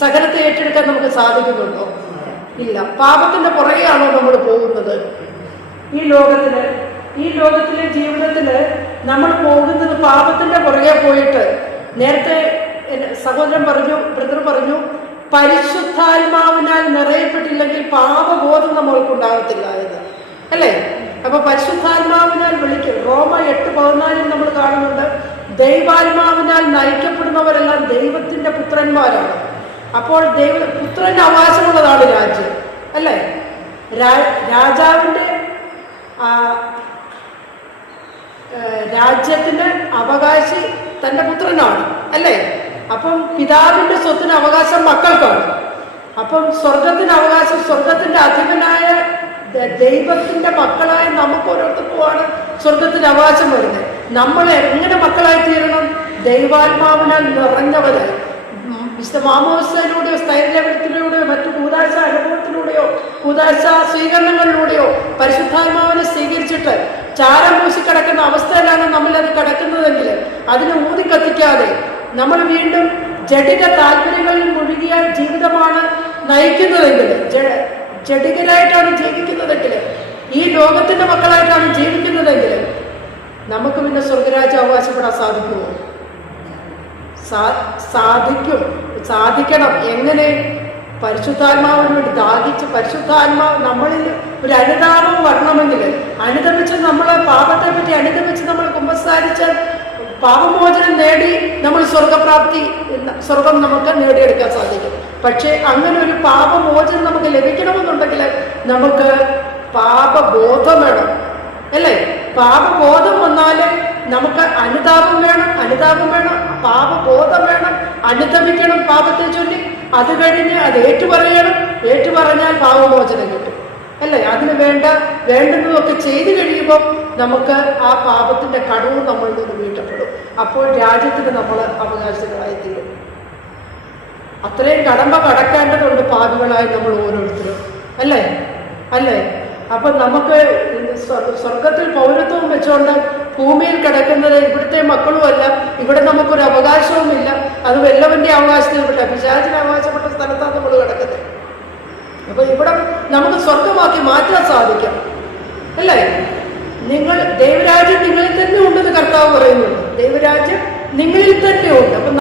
സകലത്തെ ഏറ്റെടുക്കാൻ നമുക്ക് സാധിക്കുന്നുണ്ടോ? ഇല്ല. പാപത്തിന്റെ പുറകെയാണോ നമ്മൾ പോകുന്നത്? ഈ ലോകത്തിലെ ജീവിതത്തില് നമ്മൾ പോകുന്നത് പാപത്തിന്റെ പുറകെ പോയിട്ട്, നേരത്തെ സഹോദരൻ പറഞ്ഞു, ബ്രദർ പറഞ്ഞു, പരിശുദ്ധാത്മാവിനാൽ നിറയപ്പെട്ടില്ലെങ്കിൽ പാപബോധം നമ്മൾക്കുണ്ടാകത്തില്ല എന്ന് അല്ലേ? അപ്പൊ പരിശുദ്ധാത്മാവിനാൽ വിളിക്കും. റോമ 8:14 നമ്മൾ കാണുന്നുണ്ട്, ദൈവാത്മാവിനാൽ നയിക്കപ്പെടുന്നവരെല്ലാം ദൈവത്തിന്റെ പുത്രന്മാരാണ്. അപ്പോൾ പുത്രന് അവകാശമുള്ളതാണ് രാജ്യം അല്ലേ? രാജാവിന്റെ രാജ്യത്തിന് അവകാശി തന്റെ പുത്രനാണ് അല്ലേ? അപ്പം പിതാവിന്റെ സ്വത്തിന് അവകാശം മക്കൾക്കാണ്. അപ്പം സ്വർഗത്തിന് അവകാശം സ്വർഗത്തിന്റെ അധിപനായ ദൈവത്തിന്റെ മക്കളായ നമുക്ക് ഓരോരുത്തർക്കുമാണ് സ്വർഗത്തിന് അവകാശം വരുന്നത്. നമ്മൾ എങ്ങനെ മക്കളായി തീരണം? ദൈവാത്മാവിനാൽ നിറഞ്ഞവരായി. വിശുദ്ധ മാമോദിസയിലൂടെയോ സ്ഥൈര്യത്തിലൂടെയോ മറ്റു കൂദാശ അനുഭവത്തിലൂടെയോ കൂദാശ സ്വീകരണങ്ങളിലൂടെയോ പരിശുദ്ധാത്മാവിനെ സ്വീകരിച്ചിട്ട് ചാരം പൂശി കിടക്കുന്ന അവസ്ഥയിലാണ് നമ്മളത് കിടക്കുന്നതെങ്കിൽ അതിനെ ഊതിക്കത്തിക്കാതെ നമ്മൾ വീണ്ടും ജഡിക താല്പര്യങ്ങളിൽ മുഴുകിയ ജീവിതമാണ് നയിക്കുന്നതെങ്കിൽ, ജഡികരായിട്ടാണ് ജീവിക്കുന്നതെങ്കിൽ, ഈ ലോകത്തിന്റെ മക്കളായിട്ടാണ് ജീവിക്കുന്നതെങ്കിൽ നമുക്ക് പിന്നെ സ്വർഗരാജ്യം അവകാശപ്പെടാൻ സാധിക്കുമോ? സാധിക്കണം. എങ്ങനെ? പരിശുദ്ധാത്മാവിന് വേണ്ടി ദാഹിച്ച് പരിശുദ്ധാത്മാവ് നമ്മളിൽ ഒരു അനുതാപം വരണമെങ്കിൽ, അനുദമിച്ച് നമ്മൾ പാപത്തെ പറ്റി അനുദമിച്ച് നമ്മൾ കുമ്പസാരിച്ച് പാപമോചനം നേടി നമ്മൾ സ്വർഗം നമുക്ക് നേടിയെടുക്കാൻ സാധിക്കും. പക്ഷെ അങ്ങനെ ഒരു പാപമോചനം നമുക്ക് ലഭിക്കണമെന്നുണ്ടെങ്കിൽ നമുക്ക് പാപബോധം വേണം അല്ലേ? പാപബോധം വന്നാൽ നമുക്ക് അനുതാപം വേണം, പാപബോധം വേണം, അനുതപിക്കണം പാപത്തെ ചൊല്ലി. അത് കഴിഞ്ഞ് അത് ഏറ്റുപറഞ്ഞാൽ പാപമോചനം കിട്ടും അല്ലേ? അതിന് വേണ്ടുന്നതൊക്കെ ചെയ്തു കഴിയുമ്പോൾ നമുക്ക് ആ പാപത്തിന്റെ കടവും നമ്മളിൽ നിന്ന് വീട്ടപ്പെടും. അപ്പോൾ രാജ്യത്തിന് നമ്മൾ അവകാശികളായി തീരും. അത്രയും കടമ്പ കടക്കേണ്ടതുണ്ട് പാപികളായി നമ്മൾ ഓരോരുത്തരും അല്ലേ? അപ്പൊ നമുക്ക് സ്വർഗത്തിൽ പൗരത്വം വെച്ചുകൊണ്ട് ഭൂമിയിൽ കിടക്കുന്നത് ഇവിടുത്തെ മക്കളുമല്ല, ഇവിടെ നമുക്കൊരു അവകാശവുമില്ല. അത് വല്ലവന്റെ അവകാശത്തിൽപ്പെട്ട പിശാചിന് അവകാശപ്പെട്ട സ്ഥലത്താണ് നമ്മൾ കിടക്കുന്നത്. അപ്പൊ ഇവിടെ നമുക്ക് സ്വർഗമാക്കി മാറ്റാൻ സാധിക്കും അല്ലേ? ദൈവരാജ്യം നിങ്ങളിൽ തന്നെ ഉണ്ടെന്ന് കർത്താവ് പറയുന്നുണ്ട്. ദൈവരാജ്യം നിങ്ങളിൽ തന്നെ ഉണ്ട്. അപ്പൊ